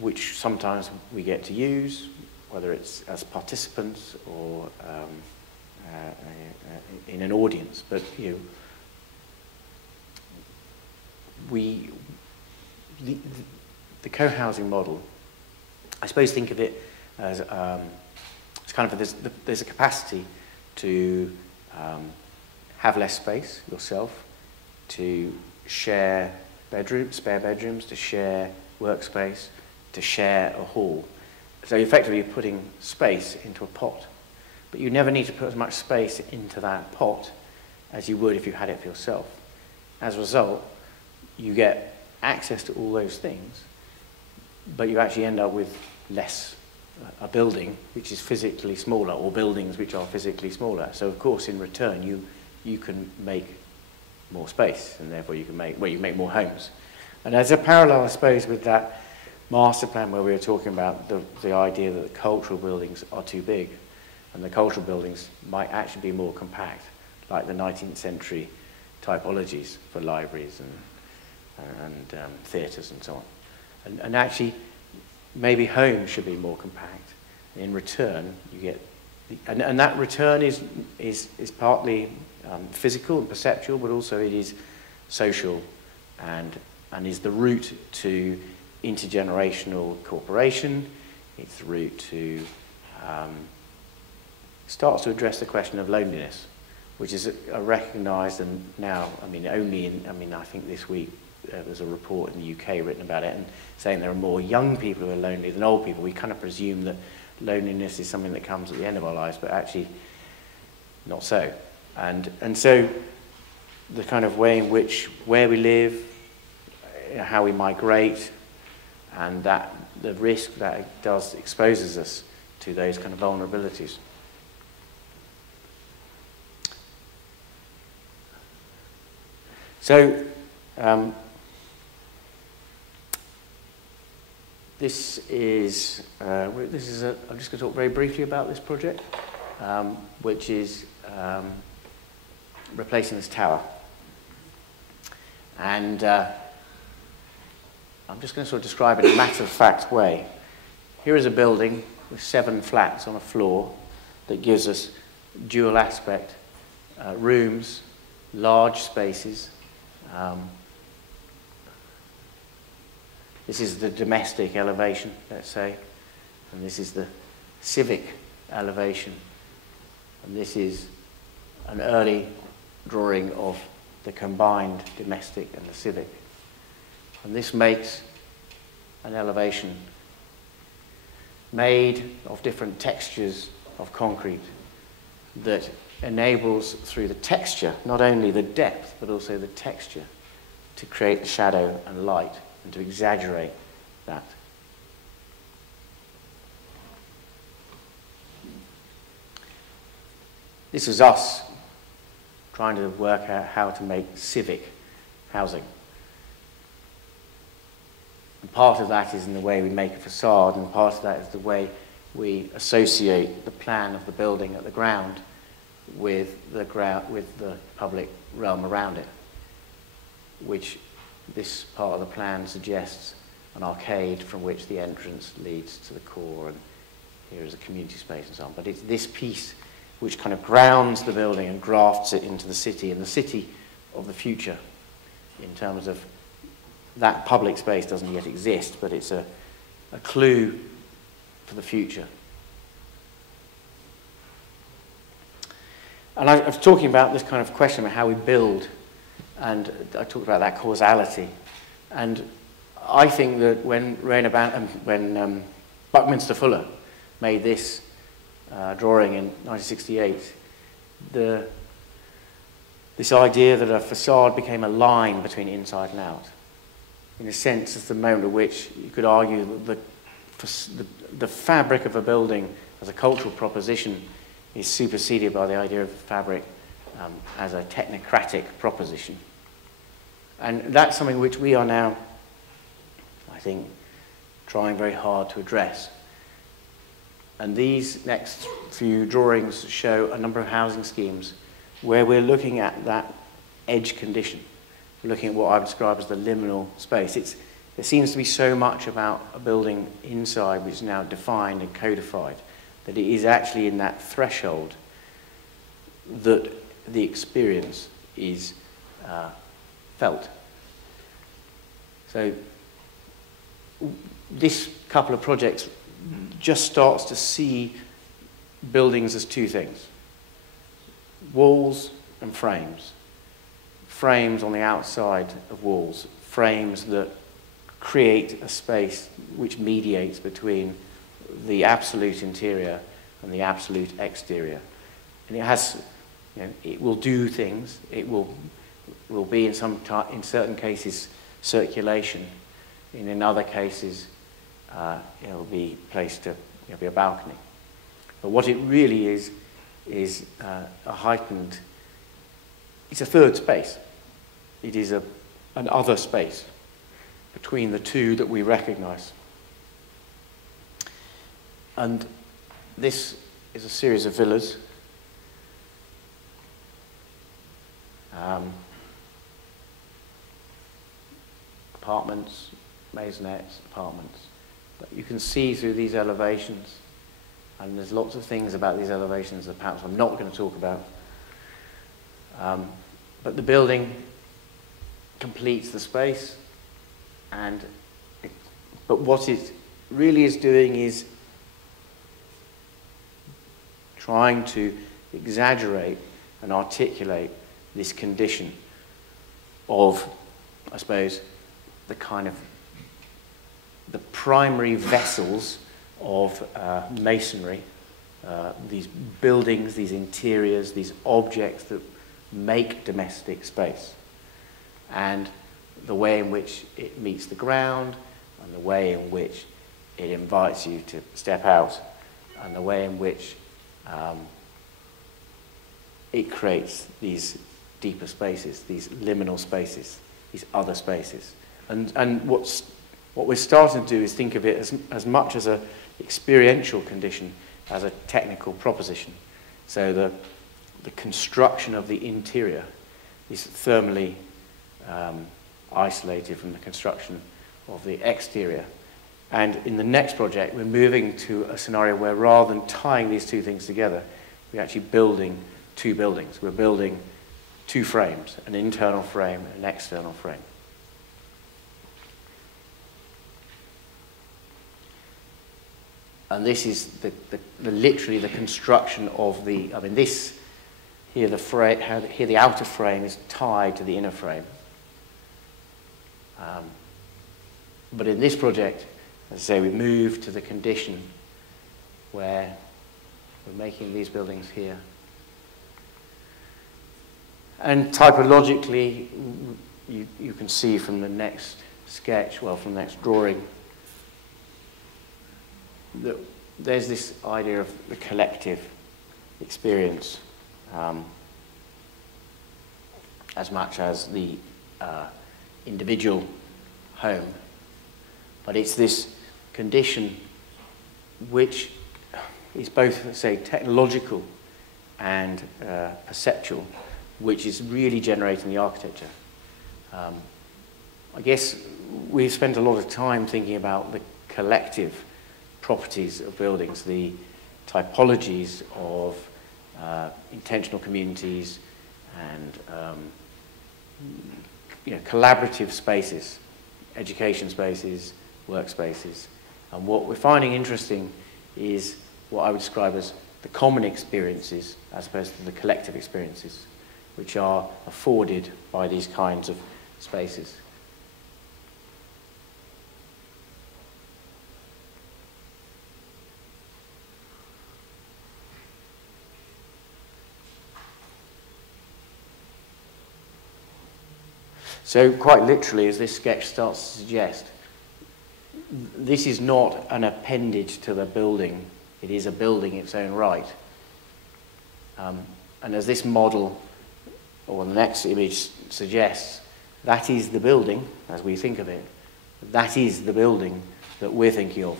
which sometimes we get to use, whether it's as participants or in an audience. But you know, the co-housing model, I suppose, think of it as it's kind of there's a capacity to have less space yourself, to share spare bedrooms, to share workspace, to share a hall. So effectively you're putting space into a pot, but you never need to put as much space into that pot as you would if you had it for yourself. As a result, you get access to all those things, but you actually end up with less, a building which is physically smaller, or buildings which are physically smaller. So of course in return you can make more space, and therefore you can make more homes. And as a parallel, I suppose, with that master plan where we were talking about the idea that the cultural buildings are too big, and the cultural buildings might actually be more compact, like the 19th century typologies for libraries and theatres and so on. And actually, maybe homes should be more compact. In return, you get, and that return is partly physical and perceptual, but also it is social and is the route to intergenerational cooperation. It's the route to starts to address the question of loneliness, which is a recognised, and now, I mean, I think this week there's a report in the UK written about it, and saying there are more young people who are lonely than old people. We kind of presume that loneliness is something that comes at the end of our lives, but actually not so. And so the kind of way in which, where we live, how we migrate, and that the risk that it does exposes us to those kind of vulnerabilities. So this is I'm just going to talk very briefly about this project, which is replacing this tower. And I'm just going to sort of describe it in a matter-of-fact way. Here is a building with 7 flats on a floor that gives us dual aspect, rooms, large spaces. This is the domestic elevation, let's say, and this is the civic elevation, and this is an early drawing of the combined domestic and the civic. And this makes an elevation made of different textures of concrete that enables, through the texture, not only the depth, but also the texture, to create the shadow and light and to exaggerate that. This is us trying to work out how to make civic housing. And part of that is in the way we make a facade, and part of that is the way we associate the plan of the building at the ground with the public realm around it, which this part of the plan suggests an arcade from which the entrance leads to the core, and here is a community space and so on. But it's this piece which kind of grounds the building and grafts it into the city, and the city of the future, in terms of that public space doesn't yet exist, but it's a clue for the future. And I was talking about this kind of question about how we build, and I talked about that causality. And I think that when Buckminster Fuller made this drawing in 1968, this idea that a facade became a line between inside and out, in a sense, is the moment at which you could argue that the fabric of a building as a cultural proposition is superseded by the idea of fabric as a technocratic proposition. And that's something which we are now, I think, trying very hard to address. And these next few drawings show a number of housing schemes where we're looking at that edge condition. We're looking at what I would describe as the liminal space. There seems to be so much about a building inside which is now defined and codified that it is actually in that threshold that the experience is felt. So this couple of projects just starts to see buildings as 2 things: walls and frames. Frames on the outside of walls, frames that create a space which mediates between the absolute interior and the absolute exterior. And it has, it will do things. It will be in certain cases circulation. In other cases, it'll be placed to, it'll be a balcony. But what it really is a heightened. It's a third space. It is an other space between the two that we recognize. And this is a series of villas. Apartments, maisonettes, apartments. But you can see through these elevations, and there's lots of things about these elevations that perhaps I'm not going to talk about. But the building completes the space, but what it really is doing is trying to exaggerate and articulate this condition of, I suppose, the kind of the primary vessels of masonry, these buildings, these interiors, these objects that make domestic space, and the way in which it meets the ground, and the way in which it invites you to step out, and the way in which it creates these deeper spaces, these liminal spaces, these other spaces. And what we're starting to do is think of it as much as an experiential condition as a technical proposition. So the construction of the interior is thermally isolated from the construction of the exterior. And in the next project, we're moving to a scenario where rather than tying these two things together, we're actually building two buildings. We're building two frames, an internal frame and an external frame. And this is literally the construction of the, I mean, this, here the outer frame is tied to the inner frame. But in this project, as I say, we move to the condition where we're making these buildings here. And typologically, you can see from the next sketch, well, from the next drawing, that there's this idea of the collective experience as much as the individual home. But it's this condition which is both, say, technological and perceptual, which is really generating the architecture. I guess we've spent a lot of time thinking about the collective properties of buildings, the typologies of intentional communities and collaborative spaces, education spaces, workspaces. And what we're finding interesting is what I would describe as the common experiences as opposed to the collective experiences, which are afforded by these kinds of spaces. So quite literally, as this sketch starts to suggest, this is not an appendage to the building. It is a building in its own right. And as this model, or the next image suggests, that is the building, as we think of it. That is the building that we're thinking of,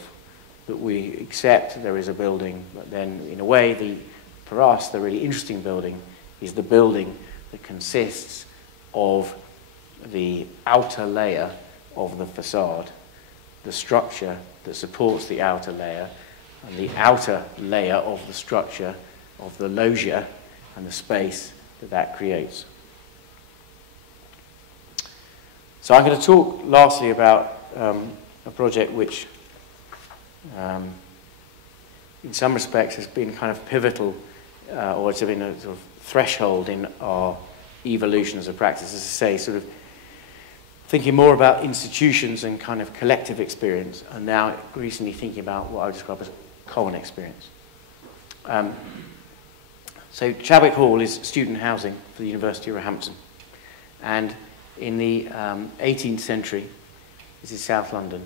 that we accept there is a building, but then in a way, for us, the really interesting building is the building that consists of the outer layer of the facade, the structure that supports the outer layer, and the outer layer of the structure of the loggia and the space that creates. So I'm going to talk lastly about a project which in some respects has been kind of pivotal or it's been a sort of threshold in our evolution as a practice, as I say, sort of thinking more about institutions and kind of collective experience, and now recently thinking about what I would describe as common experience. So Chadwick Hall is student housing for the University of Roehampton, and in the 18th century, this is South London,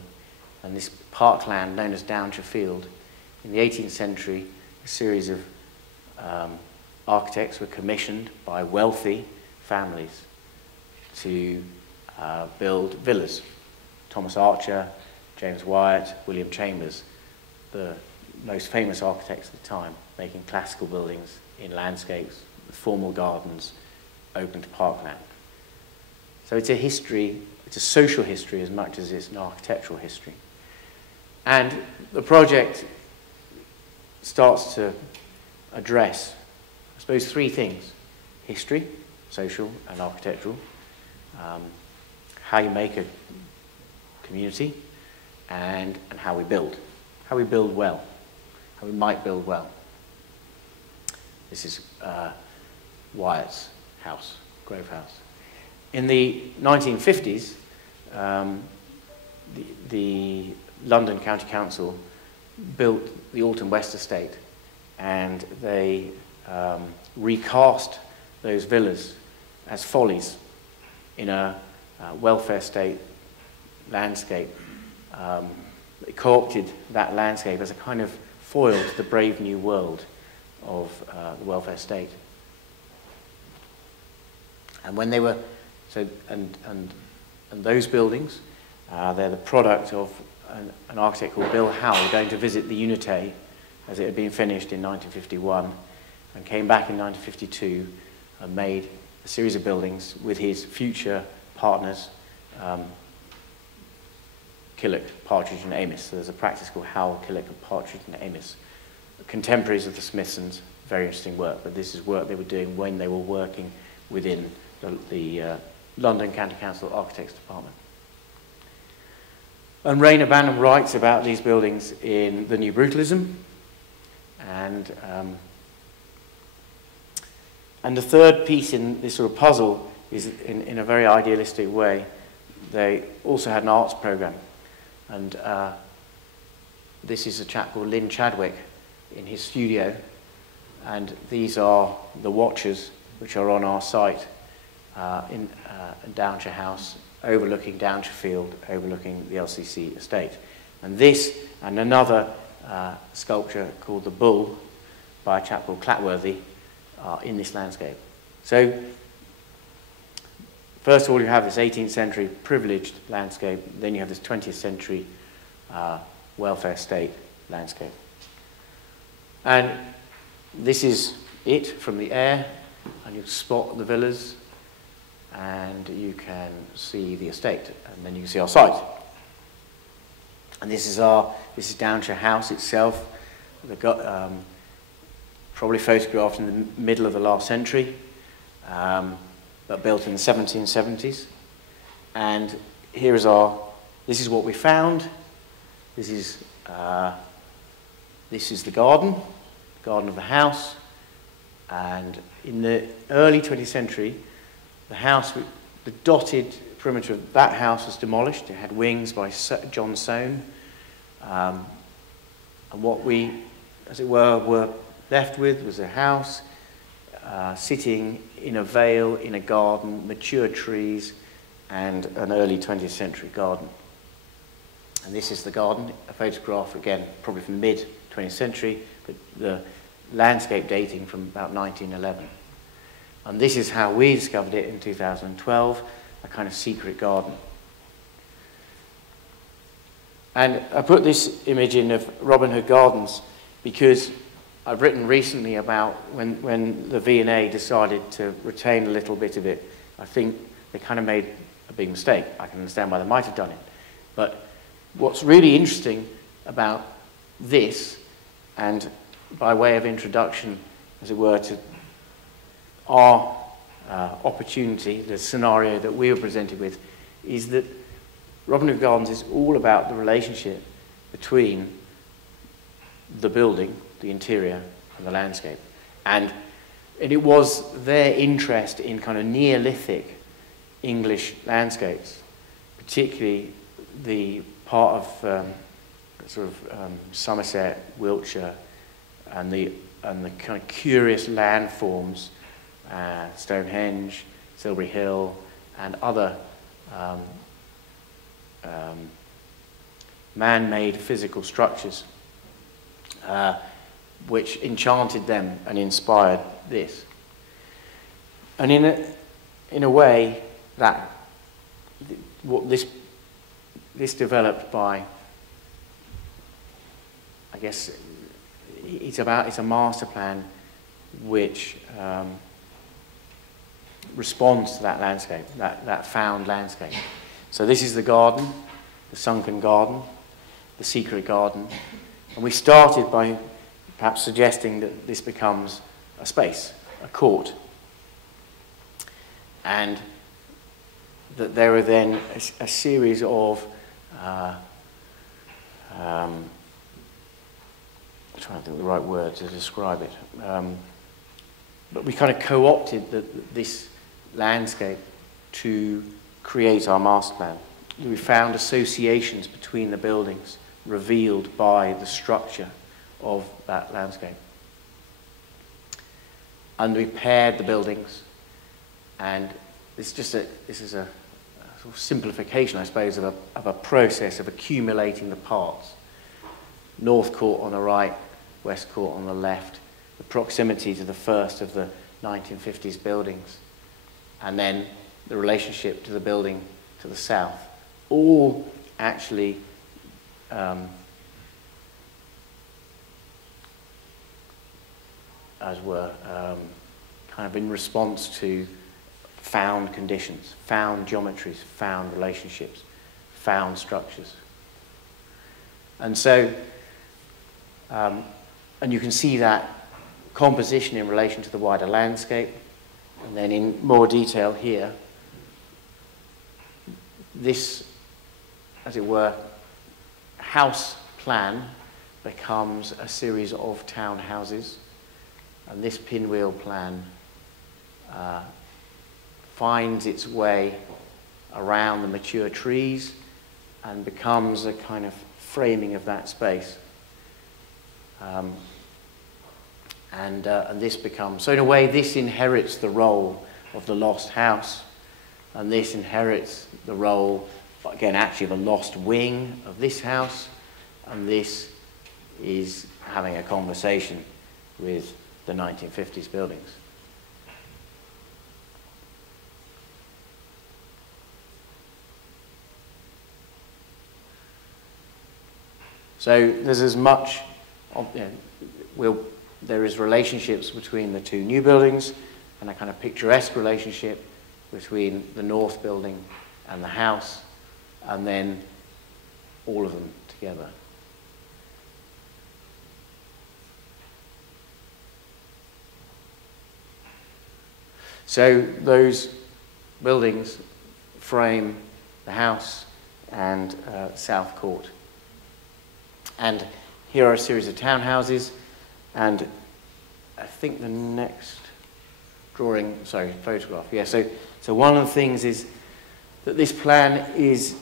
and this parkland known as Downshire Field. In the 18th century, a series of architects were commissioned by wealthy families to build villas. Thomas Archer, James Wyatt, William Chambers, the most famous architects at the time, making classical buildings in landscapes, with formal gardens, open to parkland. So it's a history, it's a social history as much as it's an architectural history. And the project starts to address, I suppose, three things: history, social, and architectural, how you make a community, and how we build well, how we might build well. This is Wyatt's house, Grove House. In the 1950s, the London County Council built the Alton West Estate, and they recast those villas as follies in a welfare state landscape. They co-opted that landscape as a kind of foil to the brave new world of the welfare state. And when they were, and those buildings, they're the product of an architect called Bill Howell going to visit the Unité as it had been finished in 1951, and came back in 1952 and made a series of buildings with his future partners, Killick, Partridge and Amis. So there's a practice called Howell, Killick and Partridge and Amis. Contemporaries of the Smithsons, very interesting work, but this is work they were doing when they were working within the London County Council Architects Department. And Rayner Banham writes about these buildings in The New Brutalism, and the third piece in this sort of puzzle is, in a very idealistic way, they also had an arts program. And this is a chap called Lynn Chadwick in his studio, and these are the watches which are on our site in Downshire House, overlooking Downshire Field, overlooking the LCC estate. And this and another sculpture called The Bull by a chap called Clatworthy are in this landscape. So first of all, you have this 18th century privileged landscape, then you have this 20th century welfare state landscape. And this is it from the air, and you spot the villas, and you can see the estate, and then you can see our site. And this is Downshire House itself, probably photographed in the middle of the last century, but built in the 1770s. And here is this is what we found. This is the garden of the house. And in the early 20th century, the dotted perimeter of that house was demolished. It had wings by John Soane. And what we, as it were left with was a house sitting in a vale, in a garden, mature trees, and an early 20th century garden. And this is the garden, a photograph, again, probably from the mid-20th century, but the landscape dating from about 1911. And this is how we discovered it in 2012, a kind of secret garden. And I put this image in of Robin Hood Gardens because I've written recently about when the V&A decided to retain a little bit of it. I think they kind of made a big mistake. I can understand why they might have done it. But what's really interesting about this, and by way of introduction, as it were, to our opportunity, the scenario that we were presented with, is that Robin Hood Gardens is all about the relationship between the building, the interior, and the landscape. And it was their interest in kind of Neolithic English landscapes, particularly the part of Somerset, Wiltshire, and the kind of curious landforms, Stonehenge, Silbury Hill, and other man-made physical structures, which enchanted them and inspired this. And in a way, that what this developed by, I guess, it's a master plan which responds to that landscape, that found landscape. So this is the garden, the sunken garden, the secret garden, and we started by perhaps suggesting that this becomes a space, a court, and that there are then a series of I'm trying to think of the right word to describe it, but we kind of co-opted this landscape to create our master plan. we found associations between the buildings revealed by the structure of that landscape. And we paired the buildings, and this is a sort of simplification, I suppose, of a process of accumulating the parts. North Court on the right, West Court on the left, the proximity to the first of the 1950s buildings, and then the relationship to the building to the south, all actually as were kind of in response to found conditions, found geometries, found relationships, found structures. And so, and you can see that composition in relation to the wider landscape, and then in more detail here, this, as it were, house plan becomes a series of townhouses, and this pinwheel plan finds its way around the mature trees and becomes a kind of framing of that space. And this becomes, so in a way, this inherits the role of the lost house, and this inherits the role, again, actually of a lost wing of this house, and this is having a conversation with the 1950s buildings. So there's as much, there is relationships between the two new buildings and a kind of picturesque relationship between the north building and the house, and then all of them together. So those buildings frame the house and South Court. And here are a series of townhouses, and I think the next photograph, yeah, so one of the things is that this plan is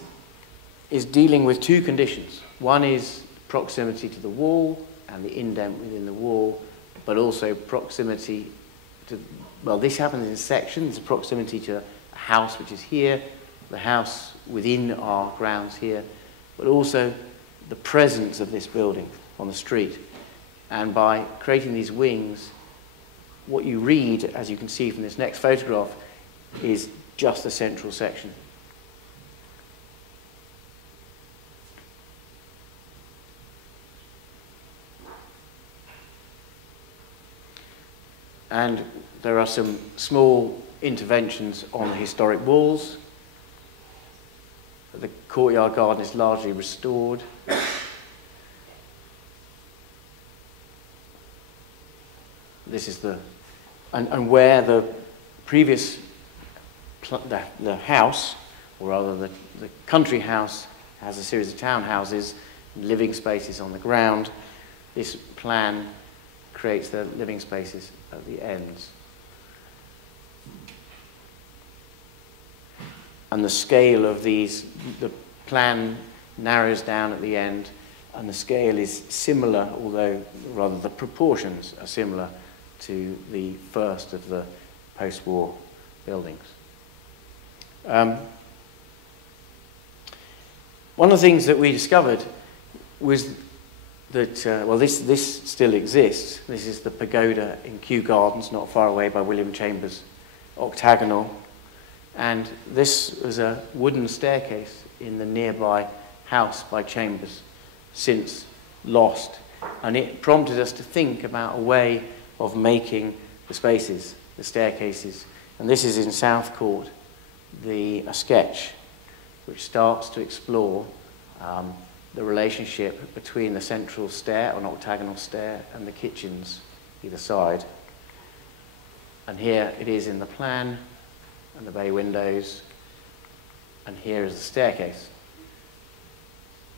dealing with two conditions. One is proximity to the wall and the indent within the wall, but also proximity to, well, this happens in sections, proximity to a house which is here, the house within our grounds here, but also the presence of this building on the street. And by creating these wings, what you read, as you can see from this next photograph, is just the central section. And there are some small interventions on the historic walls. The courtyard garden is largely restored. This is and where the previous, the house, or rather the country house, has a series of townhouses, living spaces on the ground, this plan creates the living spaces at the ends. And the scale of these, the plan narrows down at the end, and the scale is similar, although rather the proportions are similar to the first of the post-war buildings. One of the things that we discovered was that, well, this still exists. This is the Pagoda in Kew Gardens, not far away by William Chambers' octagonal. And this was a wooden staircase in the nearby house by Chambers, since lost. And it prompted us to think about a way of making the spaces, the staircases. And this is in South Court, a sketch which starts to explore the relationship between the central stair, or an octagonal stair, and the kitchens either side. And here it is in the plan, and the bay windows, and here is the staircase.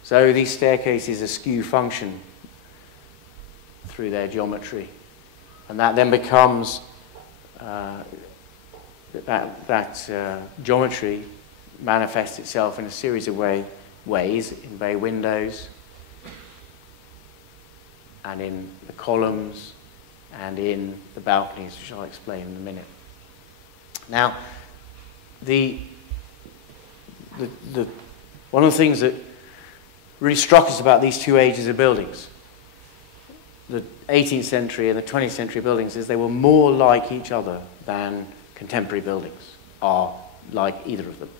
So these staircases askew function through their geometry, and that then becomes that geometry manifests itself in a series of ways, in bay windows, and in the columns, and in the balconies, which I'll explain in a minute. Now, one of the things that really struck us about these two ages of buildings, the 18th century and the 20th century buildings, is they were more like each other than contemporary buildings are like either of them.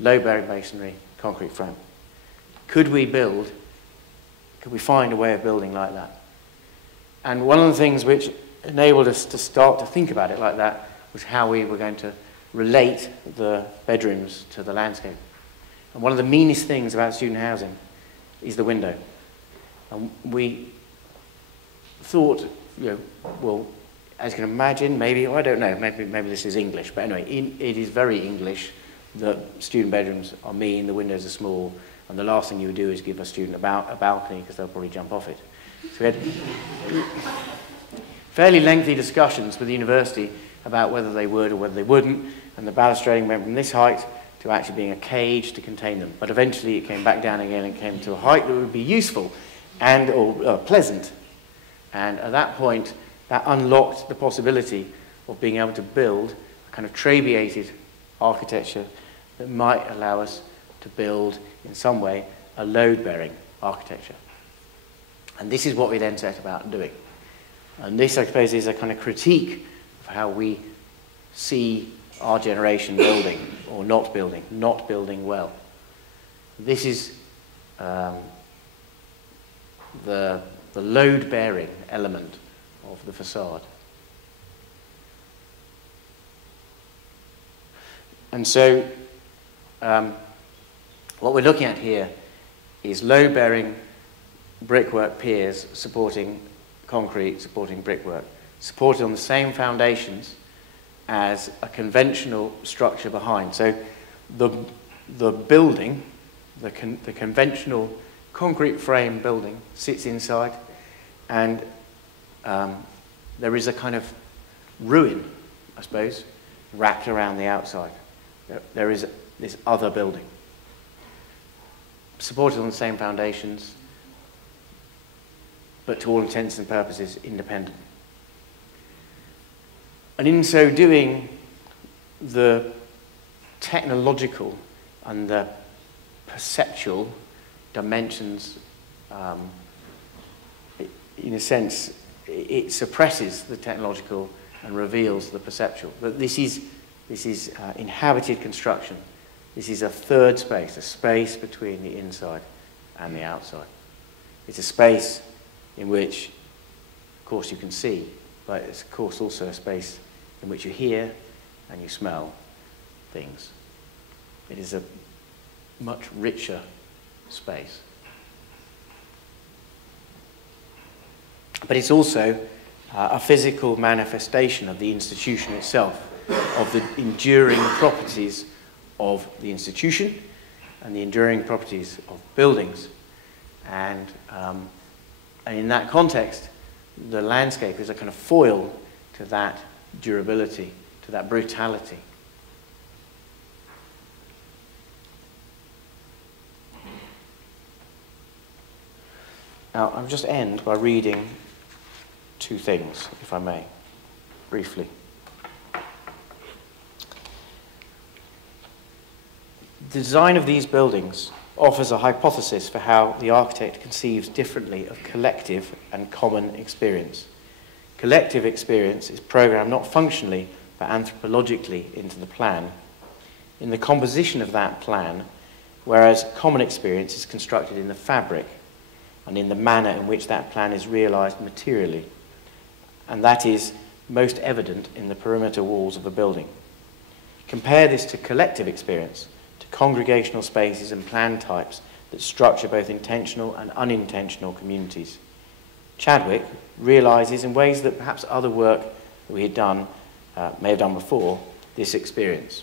Low-bearing masonry, concrete frame. Could we find a way of building like that? And one of the things which enabled us to start to think about it like that was how we were going to relate the bedrooms to the landscape. And one of the meanest things about student housing is the window. And we thought, well, as you can imagine, maybe, I don't know, maybe this is English, but anyway, it is very English that student bedrooms are mean, the windows are small, and the last thing you would do is give a student a balcony because they'll probably jump off it. So we had fairly lengthy discussions with the university about whether they would or whether they wouldn't, and the balustrading went from this height to actually being a cage to contain them. But eventually it came back down again and came to a height that would be useful and or pleasant. And at that point, that unlocked the possibility of being able to build a kind of trabeated architecture that might allow us to build, in some way, a load-bearing architecture. And this is what we then set about doing. And this, I suppose, is a kind of critique of how we see our generation building, or not building well. This is the load-bearing element of the facade. And so what we're looking at here is load-bearing brickwork piers supporting concrete, supporting brickwork, supported on the same foundations as a conventional structure behind. So the building, the conventional concrete frame building sits inside, and there is a kind of ruin, I suppose, wrapped around the outside. There is this other building, supported on the same foundations, but to all intents and purposes independent. And in so doing, the technological and the perceptual dimensions, in a sense, it suppresses the technological and reveals the perceptual. But this is inhabited construction. This is a third space, a space between the inside and the outside. It's a space in which, of course, you can see, but it's, of course, also a space in which you hear and you smell things. It is a much richer space. But it's also a physical manifestation of the institution itself, of the enduring properties of the institution and the enduring properties of buildings. And in that context, the landscape is a kind of foil to that durability, to that brutality. Now, I'll just end by reading two things, if I may, briefly. The design of these buildings offers a hypothesis for how the architect conceives differently of collective and common experience. Collective experience is programmed not functionally, but anthropologically into the plan, in the composition of that plan, whereas common experience is constructed in the fabric and in the manner in which that plan is realized materially. And that is most evident in the perimeter walls of a building. Compare this to collective experience, to congregational spaces and plan types that structure both intentional and unintentional communities. Chadwick realizes in ways that perhaps other work that we had done may have done before, this experience.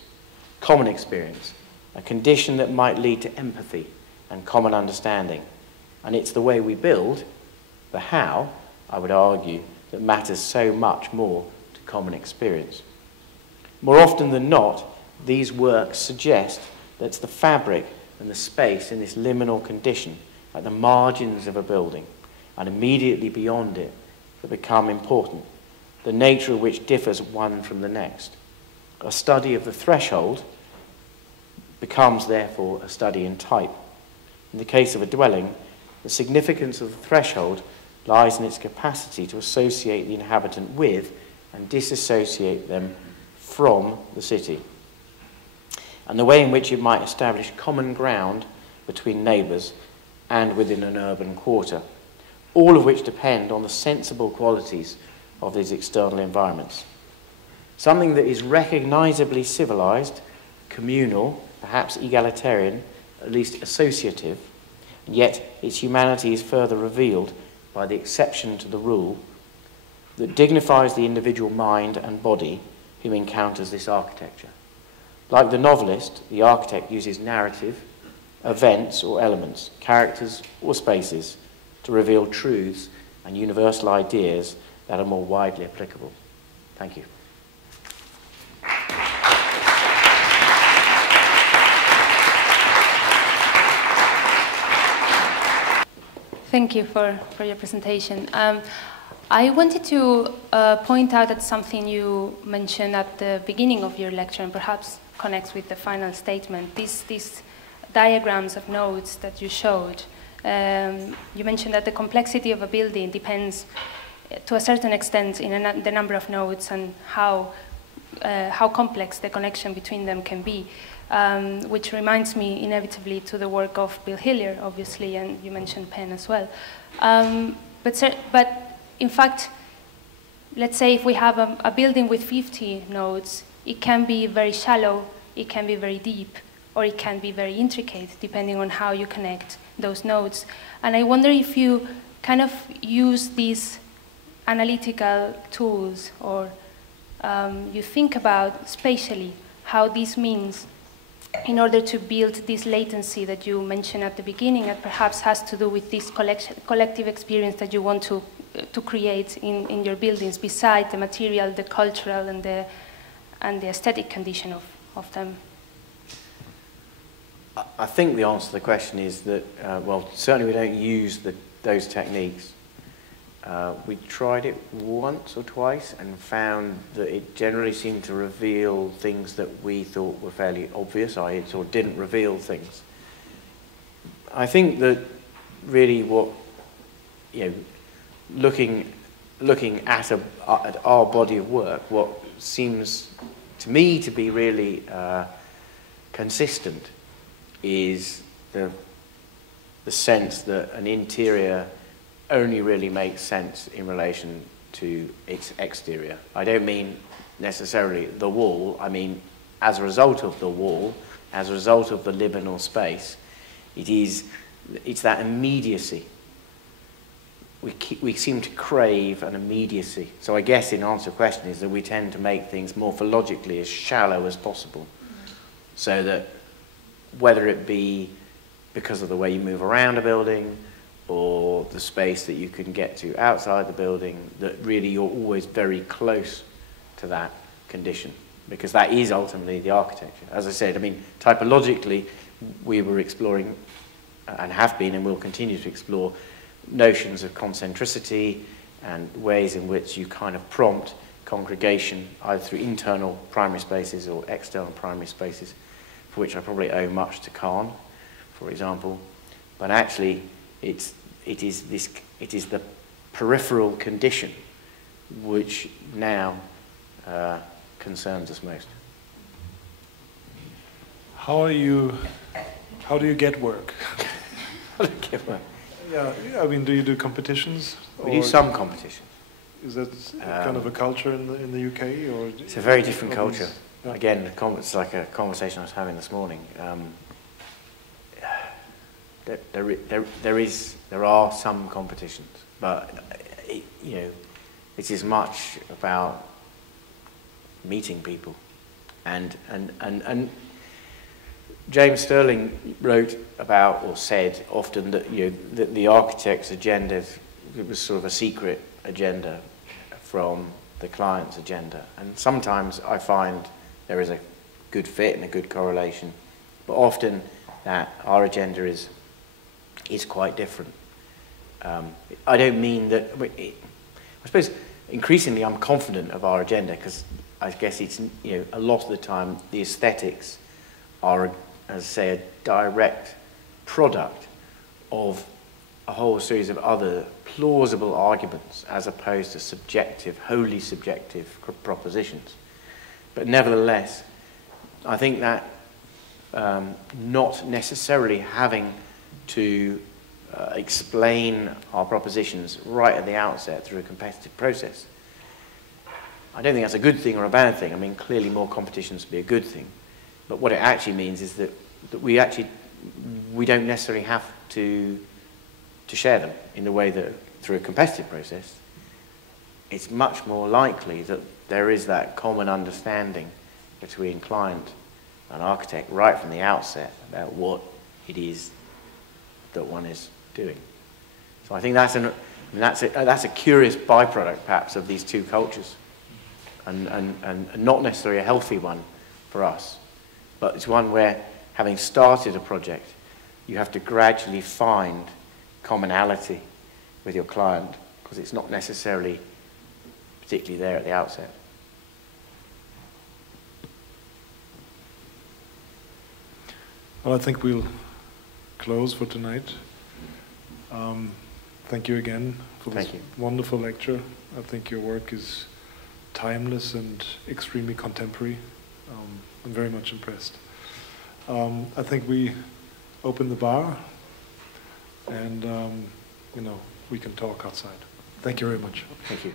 Common experience, a condition that might lead to empathy and common understanding. And it's the way we build, the how, I would argue, that matters so much more to common experience. More often than not, these works suggest that it's the fabric and the space in this liminal condition, at the margins of a building, and immediately beyond it, that become important, the nature of which differs one from the next. A study of the threshold becomes, therefore, a study in type. In the case of a dwelling, the significance of the threshold lies in its capacity to associate the inhabitant with and disassociate them from the city, and the way in which it might establish common ground between neighbours and within an urban quarter, all of which depend on the sensible qualities of these external environments. Something that is recognisably civilised, communal, perhaps egalitarian, at least associative, and yet its humanity is further revealed by the exception to the rule that dignifies the individual mind and body who encounters this architecture. Like the novelist, the architect uses narrative, events or elements, characters or spaces to reveal truths and universal ideas that are more widely applicable. Thank you. Thank you for your presentation. I wanted to point out at something you mentioned at the beginning of your lecture, and perhaps connects with the final statement. These diagrams of nodes that you showed, you mentioned that the complexity of a building depends to a certain extent in the number of nodes and how complex the connection between them can be. Which reminds me inevitably to the work of Bill Hillier, obviously, and you mentioned Penn as well. But in fact, let's say if we have a building with 50 nodes, it can be very shallow, it can be very deep, or it can be very intricate, depending on how you connect those nodes. And I wonder if you kind of use these analytical tools, or you think about spatially how this means in order to build this latency that you mentioned at the beginning, that perhaps has to do with this collective experience that you want to create in your buildings, beside the material, the cultural, and the aesthetic condition of them? I think the answer to the question is that, well, certainly we don't use those techniques. We tried it once or twice and found that it generally seemed to reveal things that we thought were fairly obvious, i.e. it sort of didn't reveal things. I think that really what, looking at our body of work, what seems to me to be really consistent is the sense that an interior only really makes sense in relation to its exterior. I don't mean necessarily the wall, I mean as a result of the wall, as a result of the liminal space, it's that immediacy. We seem to crave an immediacy. So I guess in answer to the question is that we tend to make things morphologically as shallow as possible, so that whether it be because of the way you move around a building, or the space that you can get to outside the building, that really you're always very close to that condition, because that is ultimately the architecture. As I said, I mean, typologically, we were exploring, and have been and will continue to explore, notions of concentricity and ways in which you kind of prompt congregation, either through internal primary spaces or external primary spaces, for which I probably owe much to Kahn, for example. But actually, it is the peripheral condition which now concerns us most. How do you get work? How do you get work? Yeah, I mean, do you do competitions? We do some competition. Is that kind of a culture in the UK, or? It's a very different culture. Yeah. Again, it's like a conversation I was having this morning. There are some competitions, but it is much about meeting people, and James Sterling wrote about, or said often, that that the architect's agenda, it was sort of a secret agenda from the client's agenda, and sometimes I find there is a good fit and a good correlation. But often that our agenda is quite different. I don't mean that, I suppose increasingly I'm confident of our agenda because I guess it's, you know, a lot of the time the aesthetics are, as I say, a direct product of a whole series of other plausible arguments as opposed to subjective, wholly subjective propositions. But nevertheless, I think that not necessarily having to explain our propositions right at the outset through a competitive process, I don't think that's a good thing or a bad thing. I mean, clearly more competitions would be a good thing. But what it actually means is that we don't necessarily have to share them in the way that through a competitive process, it's much more likely that there is that common understanding between client and architect right from the outset about what it is that one is doing. So I think that's a curious byproduct perhaps of these two cultures, and not necessarily a healthy one for us, but it's one where, having started a project, you have to gradually find commonality with your client because it's not necessarily particularly there at the outset. Well, I think we'll close for tonight. Thank you again for this wonderful lecture. I think your work is timeless and extremely contemporary. I'm very much impressed. I think we open the bar and, you know, we can talk outside. Thank you very much. Thank you.